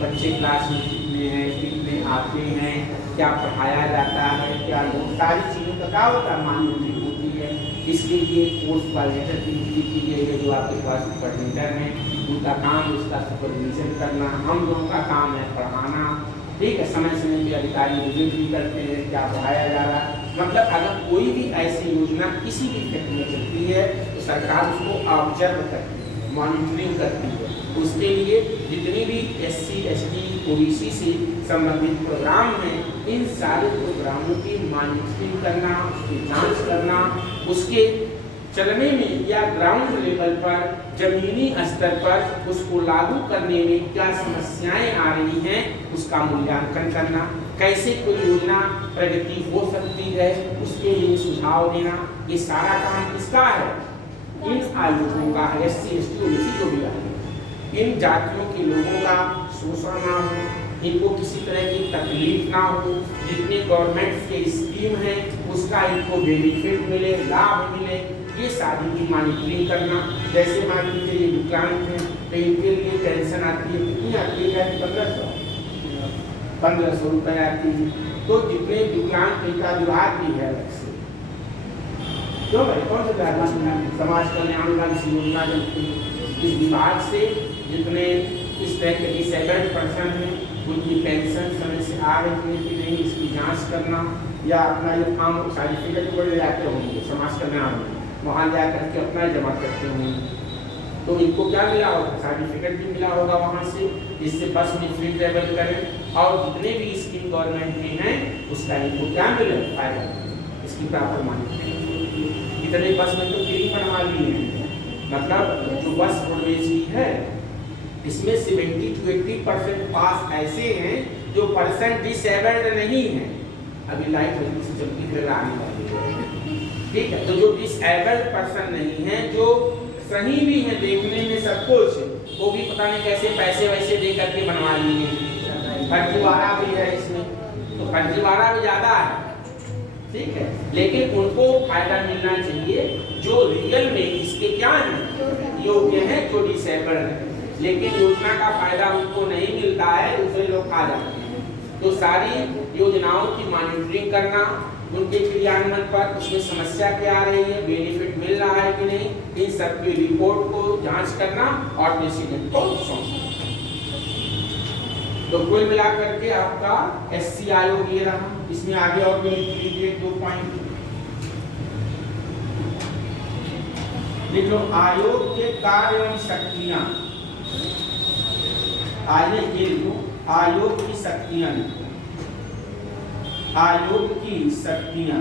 बच्चे क्लास में कितने हैं, कितने आते हैं, क्या पढ़ाया जाता है, क्या लोग, सारी चीज़ों का क्या होता है, मॉनिटरिंग होती है। इसके लिए कोर्स कोऑर्डिनेटर की नियुक्ति की गई है जो आपके पास कोऑर्डिनेटर हैं, उनका काम उसका सुपरविजन करना, हम लोगों का काम है पढ़ाना, ठीक है। समय समय पे अधिकारी विजिट भी करते हैं क्या पढ़ाया जा रहा है। मतलब अगर कोई भी ऐसी योजना किसी भी क्षेत्र में चलती है तो सरकार उसको ऑब्जर्व करती है, मॉनिटरिंग करती है। उसके लिए जितनी भी SC, ST, OBC से संबंधित प्रोग्राम हैं, इन सारे प्रोग्रामों की मॉनिटरिंग करना, उसकी जांच करना, उसके चलने में या ग्राउंड लेवल पर, जमीनी स्तर पर उसको लागू करने में क्या समस्याएं आ रही हैं, उसका मूल्यांकन करना, कैसे कोई योजना प्रगति हो सकती है, उसके लिए सुझाव देना, ये सारा काम किसका है, इन आयोगों का है। SC, ST, OBC जो भी है, इन जातियों के लोगों का शोषण ना हो, इनको किसी तरह की तकलीफ ना हो, जितनी गवर्नमेंट के स्कीम है उसका इनको बेनिफिट मिले, लाभ मिले, ये सारी की मॉनिटरिंग करना। जैसे मान लीजिए ये विकलांग हैं तो इनके लिए पेंशन आती है, कितनी आती है, 1500 रुपये आती है। तो जितने विकलांग पिता विभाग भी है अलग से, क्यों भाई, कौन से समाज कल्याण विभाग योजना चलती है, इस विभाग से जितने इस तरह के डिसेबल्ड पर्सन हैं उनकी पेंशन समय से आ रही है कि नहीं, इसकी जांच करना, या अपना ये फॉर्म सर्टिफिकेट को ले जाते होंगे समाज कल्याण में, वहाँ जा करके अपना जमा करते होंगे, तो इनको क्या मिला होगा, सर्टिफिकेट भी मिला होगा वहाँ से, जिससे बस में फ्री ट्रेवल करें, और जितने भी स्कीम गवर्नमेंट में हैं उसका इनको क्या मिले, फायदा, इसकी प्रॉपर मॉनिटरिंग। इतने बस में तो फ्री बनवा ली है, मतलब जो बस रोडवेज की है इसमें 70 to 80% पास ऐसे हैं जो पर्सन डिसेबल्ड नहीं है, अभी लाइट जल्दी से जल्दी फिर आने वाली है, ठीक है। तो जो डिसेबल्ड पर्सन नहीं है, जो सही भी है देखने में सब कुछ, वो भी पता नहीं कैसे पैसे वैसे दे करके बनवा लिए, फर्जीवाड़ा भी है इसमें, तो फर्जीवाड़ा भी ज्यादा है, ठीक है। लेकिन उनको फायदा मिलना चाहिए जो रियल में इसके क्या है, योग्य है, जो डिसेबल्ड है, लेकिन योजना का फायदा उनको नहीं मिलता है, दूसरे लोग खा जाते हैं। तो सारी योजनाओं की मॉनिटरिंग करना, उनके क्रियान्वयन पर उसमें समस्या क्या आ रही है, बेनिफिट मिल रहा है कि नहीं, इन सब की रिपोर्ट को जांच करना और प्रेसिडेंट को सौंपना। तो कुल मिलाकर के आपका एससी आयोग ये रहा। इसमें आगे और भी लिख लीजिए 2 पॉइंट लिख लो। आयोग के कार्य एवं शक्तियां, आइए ये लिखो, आयोग की शक्तियां, आयोग की शक्तियां।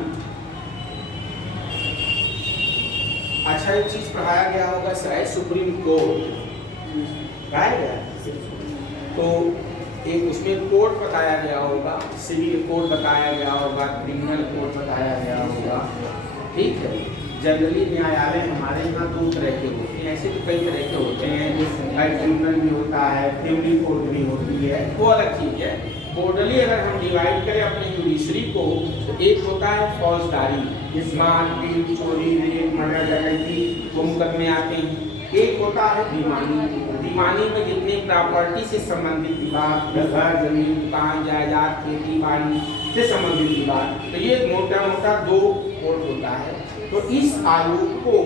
अच्छा एक चीज पढ़ाया गया होगा शायद, सुप्रीम कोर्ट पढ़ाया गया, तो एक उसमें कोर्ट बताया गया होगा, सिविल कोर्ट बताया गया होगा, क्रिमिनल कोर्ट बताया गया होगा, ठीक है। जनरली न्यायालय हमारे यहाँ 2 तरह के होते हैं, ऐसे तो कई तरह के होते हैं, ट्रिब्यूनल भी होता है, फैमिली कोर्ट भी होती है, वो अलग चीज है। टोटली अगर हम डिवाइड करें अपने जुडिशरी को, तो एक होता है फौजदारी, मारपीट, चोरी, रेप, मर्डर, डकैती, वो मुकदमे आते हैं। एक होता है दीवानी, दीवानी में जितने प्रॉपर्टी से संबंधित विवाद, घर, जमीन, दुकान, जायदाद, खेती बाड़ी से संबंधित विवाद, तो ये मोटा मोटा 2 कोर्ट होता है। तो इस आयोग को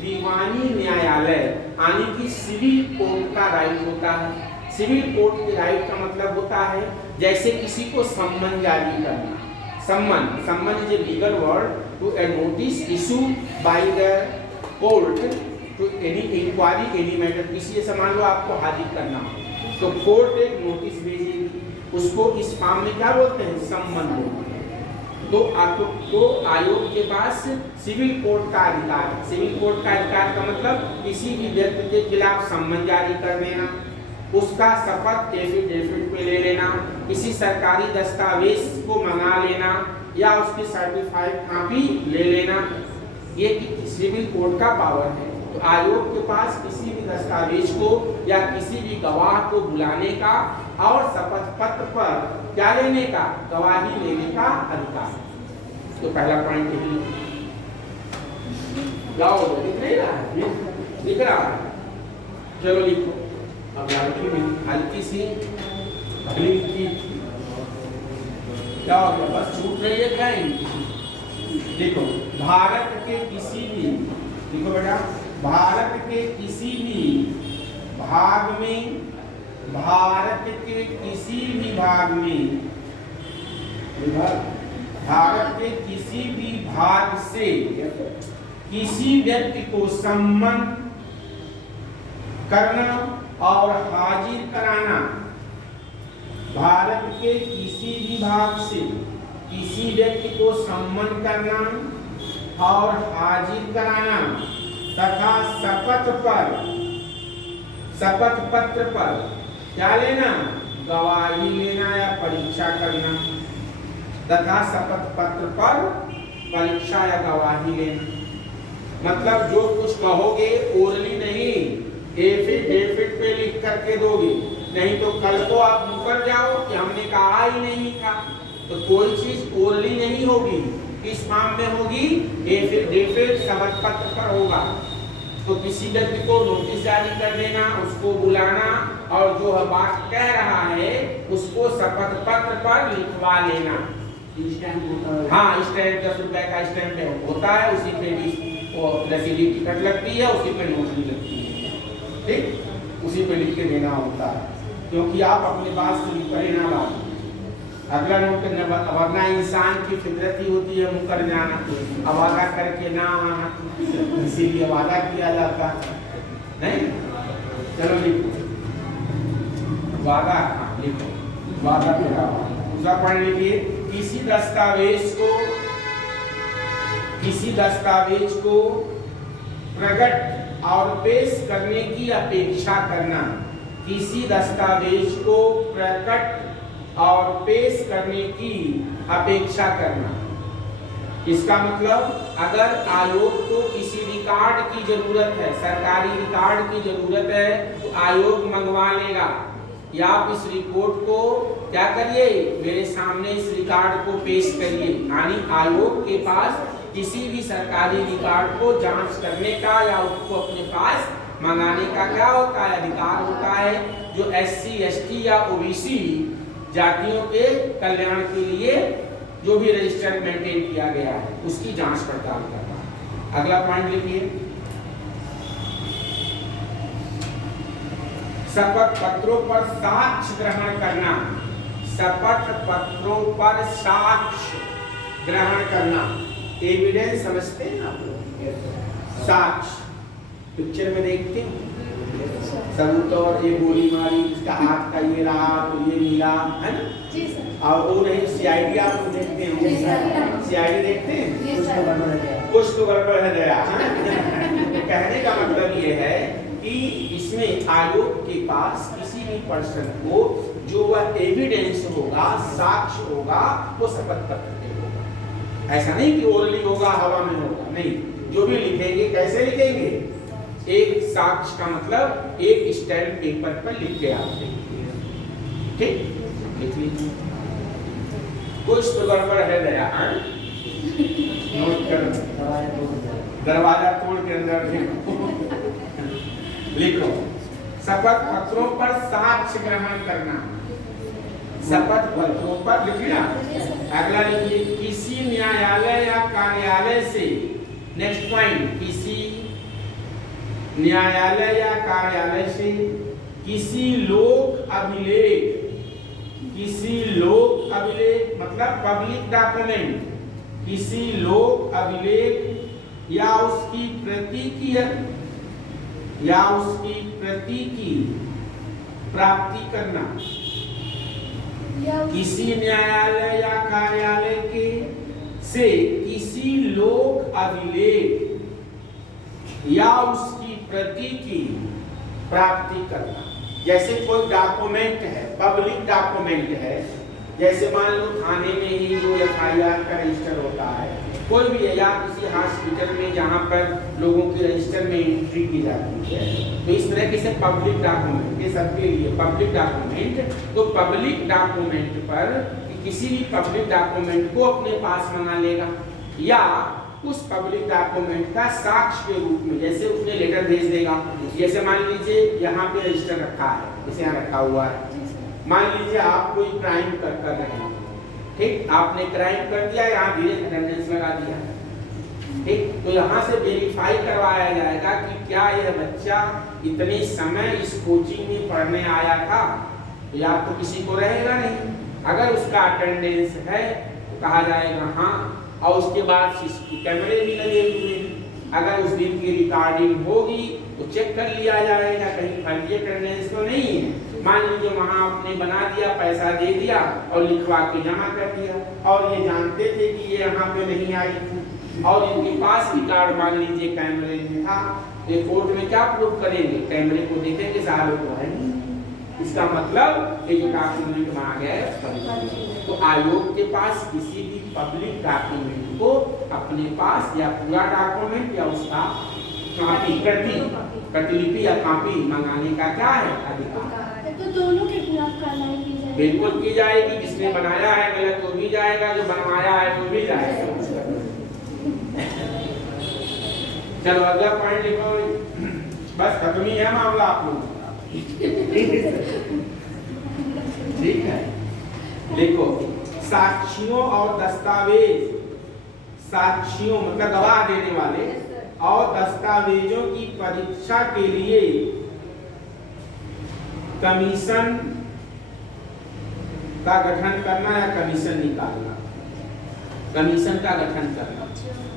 दीवानी न्यायालय आने की सिविल कोर्ट का राइट होता है। सिविल कोर्ट के राइट का मतलब होता है जैसे किसी को सम्मन जारी करना, सम्मन is a legal word to a notice issue by the court to any inquiry any matter. किसी जैसे मान लो आपको हाजिर करना हो तो कोर्ट एक नोटिस भेजेगी, उसको इस फॉर्म में क्या बोलते हैं, सम्मन बोलते हैं। तो आयोग के पास सिविल कोर्ट का अधिकार है। सिविल कोर्ट का अधिकार का मतलब किसी भी व्यक्ति के खिलाफ सम्मन जारी कर देना, उसका शपथ एफिडेविट में ले लेना, किसी सरकारी दस्तावेज को मंगा लेना या उसकी सर्टिफाइड कॉपी ले लेना, ये सिविल कोर्ट का पावर है। तो आयोग के पास किसी भी दस्तावेज को या किसी भी गवाह को बुलाने का और शपथ पत्र पर क्या लेने का, गवाही लेने का अधिकार। तो पहला पॉइंट दिख नहीं रहा है, दिख रहा है, चलो लिखो। अब हल्की सी क्या हो गया, बस छूट रही है क्या इनकी। देखो, भारत के किसी भी, देखो बेटा, भारत के किसी भी भाग में, भारत के किसी भी भाग में, भारत के किसी भी भाग से किसी व्यक्ति को सम्मन करना और हाजिर कराना, भारत के किसी भी भाग से किसी व्यक्ति को सम्मन करना और हाजिर कराना तथा शपथ पत्र पर क्या लेना, गवाही लेना या परीक्षा करना, तथा शपथ पत्र पर परीक्षा या गवाही लेना। मतलब जो कुछ कहोगे ओरली नहीं, एफिडेविट पे लिख करके दोगे, नहीं तो कल को आप मुकर जाओ कि हमने कहा ही नहीं था। तो कोई चीज ओरली नहीं होगी, किस फॉर्म में होगी, एफिडेविट शपथ पत्र पर होगा। तो किसी व्यक्ति को नोटिस जारी कर देना, उसको बुलाना और जो बात कह रहा है उसको शपथ पत्र पर लिखवा लेना। हाँ, स्टैंप 10 रुपए का स्टैंप होता है, उसी पे भी रसीदी टिकट लगती है, उसी पे नोटरी लगती है, ठीक, उसी पे लिख के देना होता है, क्योंकि आप अपने बात से मुकरे ना बात, अगला नोट वरना इंसान की फितरत ही होती है मुकर जाना, अब वादा करके ना आना, इसीलिए वादा किया जाता नहीं। चलो लिखो, वादा लिखो, वादा क्या, दूसरा पढ़ लीजिए। किसी दस्तावेज को प्रकट और पेश करने की अपेक्षा करना, किसी दस्तावेज को प्रकट और पेश करने की अपेक्षा करना। इसका मतलब अगर आयोग को किसी रिकॉर्ड की जरूरत है, सरकारी रिकॉर्ड की जरूरत है, तो आयोग मंगवा लेगा। या आप इस रिपोर्ट को क्या करिए, मेरे सामने इस रिकॉर्ड को पेश करिए। यानी आयोग के पास किसी भी सरकारी रिकॉर्ड को जांच करने का या उसको अपने पास मंगाने का क्या होता है, अधिकार होता है। जो SC ST या OBC जातियों के कल्याण के लिए जो भी रजिस्टर मेंटेन किया गया है उसकी जांच पड़ताल करना। अगला पॉइंट लिखिए, शपथ पत्रों पर साक्ष्य ग्रहण करना। शपथ पत्रों पर साक्ष्य ग्रहण करना, एविडेंस समझते हैं आप लोग, साक्ष्य पिक्चर में देखते हैं सबूत, और ये गोली मारी, इसका हाथ का ये रहा तो ये मिला, है ना जी सर। और वो नहीं CID आप लोग देखते हैं, CID देखते हैं, कुछ तो गड़बड़ है गया। कहने का मतलब ये है कि इसमें आयोग के पास किसी भी पर्सन को जो वह एविडेंस होगा, साक्ष्य होगा, वो शपथ पत्र पे होगा। ऐसा नहीं कि ओरली होगा, हवा में होगा, नहीं, जो भी लिखेंगे कैसे लिखेंगे, एक साक्ष्य का मतलब एक स्टैम्प पेपर पर लिख के आप देंगे, ठीक, लिख लीजिए। कुछ तो गड़बड़ है दया, नोट कर, दरवाजा तोड़ के अंदर लिखो। शपथ पत्रों पर साक्ष्य ग्रहण करना, शपथ पत्रों पर लिख लिया। अगला लिखिए, किसी न्यायालय या कार्यालय से, नेक्स्ट पॉइंट, किसी न्यायालय या कार्यालय से किसी लोक अभिलेख, किसी लोक अभिलेख मतलब पब्लिक डॉक्यूमेंट, किसी लोक अभिलेख या उसकी प्रति की प्राप्ति करना। किसी न्यायालय या कार्यालय के से किसी लोक अभिलेख या उसकी प्रति की प्राप्ति करना। जैसे कोई डॉक्यूमेंट है, पब्लिक डॉक्यूमेंट है, जैसे मान लो थाने में ही जो FIR का रजिस्टर होता है, कोई भी है, या किसी हॉस्पिटल में जहाँ पर लोगों की रजिस्टर में एंट्री की जाती है, तो इस तरह के से पब्लिक डॉक्यूमेंट, ये सबके लिए पब्लिक डॉक्यूमेंट। तो पब्लिक डॉक्यूमेंट पर किसी भी पब्लिक डॉक्यूमेंट को अपने पास मंगा लेगा, या उस पब्लिक डॉक्यूमेंट का साक्ष्य के रूप में, जैसे उसने लेटर भेज देगा, जैसे मान लीजिए यहाँ पे रजिस्टर रखा है, इसे यहाँ रखा हुआ है, मान लीजिए आप कोई क्राइम कर रहे हैं, ठीक, आपने क्राइम कर दिया, यहाँ धीरे अटेंडेंस लगा दिया, ठीक, तो यहाँ से वेरीफाई करवाया जाएगा कि क्या यह बच्चा इतने समय इस कोचिंग में पढ़ने आया था, तो या तो किसी को रहेगा नहीं। अगर उसका अटेंडेंस है तो कहा जाएगा हाँ, और उसके बाद कैमरे भी लगे हुए हैं, अगर उस दिन की रिकॉर्डिंग होगी तो चेक कर लिया जाएगा कहीं फर्जी अटेंडेंस तो नहीं है। मान लीजिए वहाँ आपने बना दिया, पैसा दे दिया और लिखवा के जमा कर दिया, और ये जानते थे कि ये यहाँ पे नहीं आई थी, और इनके पास रिकॉर्ड मान लीजिए कैमरे में था, ये कोर्ट में क्या प्रूफ करेंगे, कैमरे को देखेंगे सालों को है नहीं। इसका मतलब ये जो डॉक्यूमेंट बना गया है, तो आयोग के पास किसी भी पब्लिक डॉक्यूमेंट को अपने पास या पूरा डॉक्यूमेंट या उसका कॉपी, प्रतिलिपि या कॉपी मंगाने का क्या है, अधिकार। तो दोनों के खिलाफ कार्रवाई की जाएगी? बिल्कुल की जाएगी, जिसने बनाया है गलत वो भी जाएगा, जो बनवाया है वो भी जाएगा। चलो अगला पॉइंट लिखो, बस खत्म ही है मामला आप लोग, ठीक है। देखो, साक्ष्यों और दस्तावेज, साक्ष्यों मतलब गवाह देने वाले और दस्तावेजों की परीक्षा के लिए कमीशन का गठन करना या कमीशन निकालना। कमीशन का गठन करना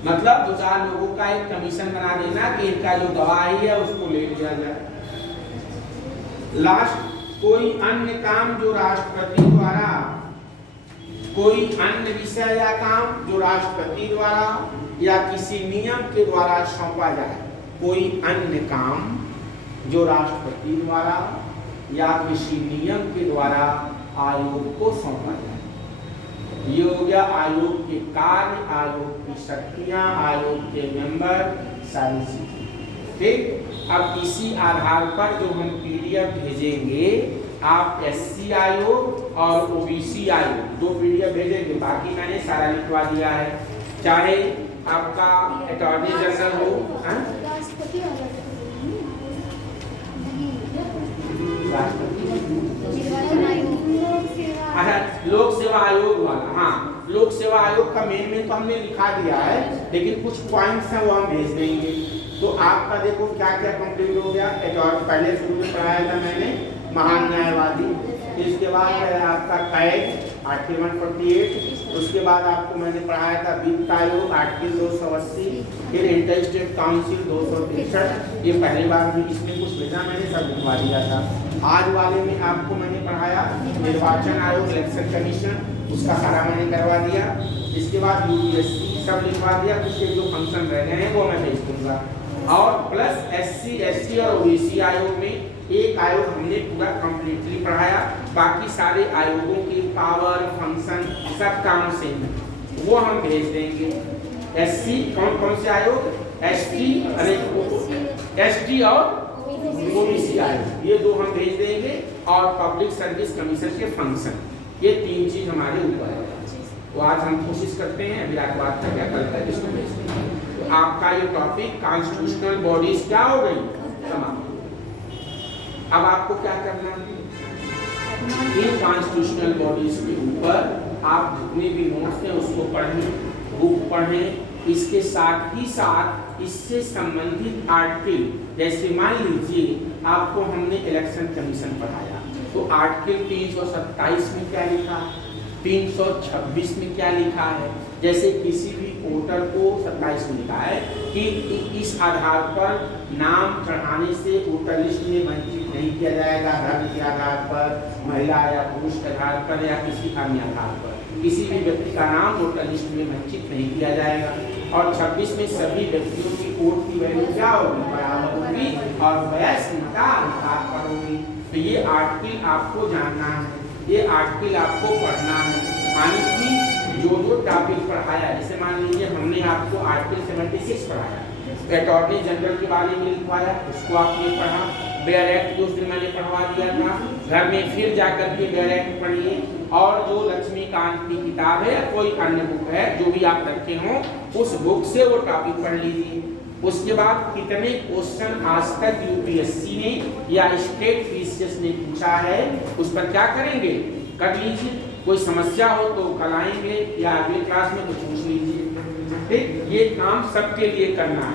मतलब 2-4 लोगों का एक कमीशन बना देना कि इनका जो गवाही है उसको ले लिया जाए। लास्ट, कोई अन्य काम जो राष्ट्रपति द्वारा, कोई अन्य विषय या काम जो राष्ट्रपति द्वारा या किसी नियम के द्वारा सौंपा जाए। कोई अन्य काम जो राष्ट्रपति द्वारा या किसी नियम के द्वारा आयोग को सौंपा जाए। ये हो गया आयोग के कार्य, आयोग की शक्तियां, आयोग के मेंबर, सारी चीजें, ठीक। अब इसी आधार पर जो हम PDF भेजेंगे आप एससी आयोग और ओबीसी आयोग 2 पीडीएफ भेजेंगे, बाकी मैंने सारा लिखवा दिया है। चाहे आपका अटॉर्नी जनरल हो, राष्ट्रपति वाला निर्वाचन अच्छा लोक सेवा आयोग वाला, हाँ लोक सेवा आयोग का मेन तो हमने लिखा दिया है, लेकिन कुछ पॉइंट्स हैं वो हम भेज देंगे। तो आपका देखो क्या क्या कंप्लीट हो गया। पहले शुरू में पढ़ाया था मैंने महान न्यायवादी, इसके बाद है आपका कैग आर्टिकल 148, उसके बाद आपको मैंने पढ़ाया था वित्त आयोग आर्टिकल 280, फिर इंटर स्टेट काउंसिल 263। ये पहली बार भी इसमें कुछ भेजा मैंने सब लिखवा दिया था। आज वाले में आपको मैंने पढ़ाया निर्वाचन आयोग इलेक्शन कमीशन, उसका सारा मैंने करवा दिया। इसके बाद यूपीएससी सब लिखवा दिया, कुछ एक जो फंक्शन रह गए हैं वो मैं भेज दूंगा। और प्लस एससी एसटी और ओबीसी आयोग में एक आयोग हमने पूरा कंप्लीटली पढ़ाया, बाकी सारे आयोगों के पावर फंक्शन सब काम सेम है, वो हम भेज देंगे। एससी कौन कौन से आयोग, एसटी और ओबीसी आयोग, ये 2 हम भेज देंगे। और पब्लिक सर्विस कमीशन के फंक्शन, ये 3 चीज हमारे ऊपर है। तो आज हम कोशिश करते हैं अभी रात बात का क्या करता है इसको भेज देंगे। तो आपका ये टॉपिक कॉन्स्टिट्यूशनल बॉडीज क्या हो गई समाप्त। अब आपको क्या करना है, इन कॉन्स्टिट्यूशनल बॉडीज के ऊपर आप जितने भी नोट्स हैं उसको पढ़ें, बुक पढ़ें। इसके साथ ही साथ इससे संबंधित आर्टिकल, जैसे मान लीजिए आपको हमने इलेक्शन कमीशन पढ़ाया, तो आर्टिकल 327 में क्या लिखा है, 326 में क्या लिखा है। जैसे किसी भी वोटर को 27 में लिखा है कि इस आधार पर नाम चढ़ाने से वोटर लिस्ट में वंचित नहीं किया जाएगा, धर्म के आधार पर, महिला या पुरुष के आधार पर या किसी अन्य आधार पर किसी भी व्यक्ति का नाम वोटर लिस्ट में वंचित नहीं किया जाएगा। और 26 में सभी व्यक्तियों की वोट की वैल्यू क्या होगी, बराबर होगी और वयस्क मताधिकार पर होगी। तो ये आर्टिकल आपको जानना है, ये आर्टिकल आपको पढ़ना है। यानी कि जो टॉपिक पढ़ाया, जैसे मान लीजिए हमने आपको आर्टिकल 76 पढ़ाया, अटॉर्नी जनरल के बारे में लिखवाया, उसको आपने पढ़ा। बेयर एक्ट उस दिन मैंने पढ़वा दिया था, घर में फिर जाकर के बेयर एक्ट पढ़िए। और जो लक्ष्मीकांत की किताब है या कोई अन्य बुक है जो भी आप रखे हों, उस बुक से वो टॉपिक पढ़ लीजिए। उसके बाद कितने क्वेश्चन आज तक यूपीएससी ने या स्टेट पीसीएस ने पूछा है, उस पर क्या करेंगे, कर लीजिए। कोई समस्या हो तो कल आएंगे या अगली क्लास में कुछ पूछ लीजिए। ठीक, ये काम सबके लिए करना है।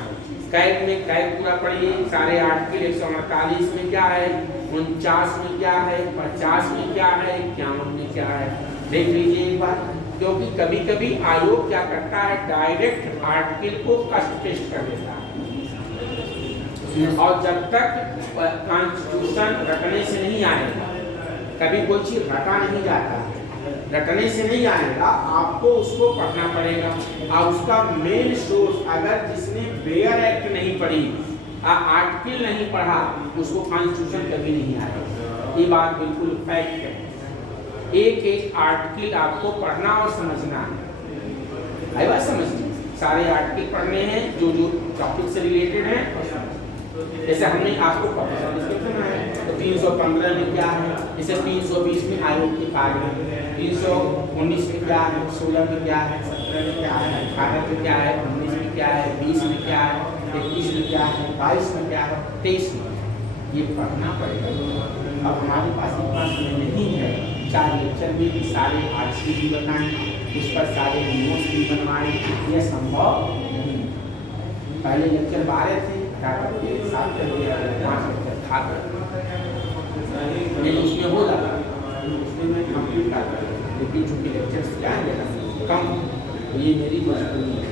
कैग में कैग पूरा पढ़िए, सारे आर्टिकल 148 में क्या है, 49 में क्या है, 50 में क्या है, 51 में क्या है, देख लीजिए एक बार। क्योंकि कभी कभी आयोग क्या करता है, डायरेक्ट आर्टिकल को कस्ट टेस्ट कर देता है, और जब तक कॉन्स्टिट्यूशन रटने से नहीं आएगा, कभी कोई चीज रटा नहीं जाता, रटने से नहीं आएगा, आपको उसको पढ़ना पड़ेगा। और उसका मेन सोर्स, अगर जिसने बेयर एक्ट नहीं पढ़ी, आर्टिकल नहीं पढ़ा, उसको कॉन्स्टिट्यूशन कभी नहीं आएगा। ये बात बिल्कुल फैक्ट है। एक एक आर्टिकल आपको पढ़ना और समझना है। आई बात समझनी, सारे आर्टिकल पढ़ने हैं जो जो टॉपिक से रिलेटेड हैं। जैसे हमने आपको डिस्क्रिप्शन है तो 315 में क्या है, जैसे 320 में आयोग के कार्य, 319 में क्या है, 16 में क्या है, 17 में क्या है, 18 में क्या है, 19 में क्या है, 20 में क्या है, 21 में क्या है, 22 में क्या है, 23 में, ये पढ़ना पड़ेगा। अब हमारे पास इतना समय नहीं है, 4 लेक्चर में भी सारे आर्टिकल भी बताएं, उस पर सारे नोट्स भी बनवाएं, यह संभव नहीं। पहले लेक्चर 12 थे, 7 कर दिया, 5 लेक्चर था, लेकिन उसमें हो जाता, उसमें मैं कंप्लीट करता, लेकिन चूँकि लेक्चर्स क्या है कम, तो ये मेरी मजबूरी है।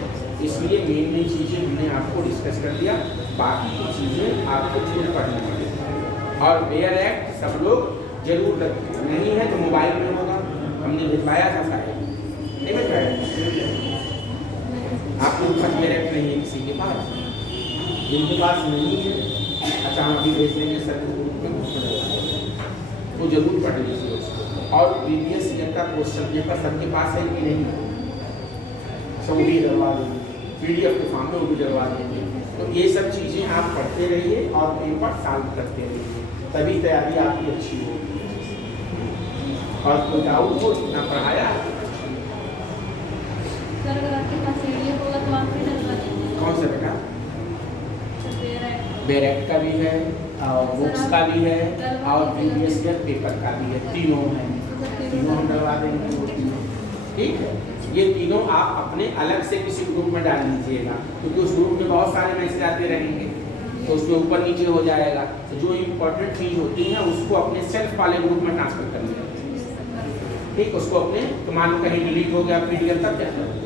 इसलिए मेन चीज़ें हमने आपको डिस्कस कर दिया, बाकी की चीज़ें आपको खुद पढ़नी पड़ेगी। और बेयर एक्ट सब लोग जरूर रखें, नहीं है तो मोबाइल में होगा, हमने भिजवाया था शायद, नहीं भिजवाया, आपके ऊपर बेयर एक्ट नहीं है किसी के पास, जिनके पास नहीं है अचानक भी भेज देंगे सर, तो जरूर पढ़ लीजिए उसको। और प्रीवियस ईयर का क्वेश्चन पेपर सबके पास है कि नहीं, सब भी डलवा देंगे, पीडीएफ के फॉर्म में वो भी डलवा देंगे। तो ये सब चीज़ें आप पढ़ते रहिए और पेपर सॉल्व करते रहिए, तभी तैयारी आपकी अच्छी होगी। और कोई डाउट हो इतना पढ़ाया। सर अगर आपके पास सीढ़ी होगा तो आप भी डलवा देंगे। कौन सा बेटा? सर बेरेक्ट का भी है और बुक्स का भी है और प्रीवियस ईयर पेपर का भी है, तीनों हैं, तीनों हम डलवा देंगे। ठीक है, ये तीनों आप अपने अलग से किसी ग्रुप में डाल लीजिएगा, क्योंकि उस ग्रुप में बहुत सारे मैसेज आते रहेंगे तो उसमें ऊपर नीचे हो जाएगा। तो जो इम्पोर्टेंट चीज़ होती है उसको अपने सेल्फ वाले ग्रुप में ट्रांसफर कर लिया। ठीक, उसको अपने तो मान लो कहीं डिलीट हो गया पीडीएफ तब क्या करें?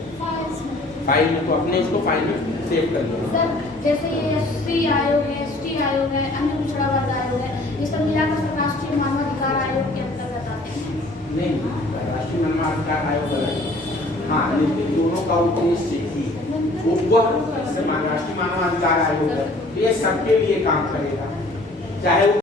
फाइल में, तो अपने उसको फाइल में सेव कर लिया। सर जैसे ये एससी आयोग है, एसटी आयोग है, अन्य पिछड़ा वर्ग आयोग है, ये सब मिलाकर राष्ट्रीय मानवाधिकार आयोग के अंतर्गत आते हैं। नहीं, राष्ट्रीय मानवाधिकार आयोग अलग है। हाँ, लेकिन दोनों का उद्देश्य ही वह राष्ट्रीय मानवाधिकार आयोग है, तो ये सबके लिए काम करेगा, चाहे वो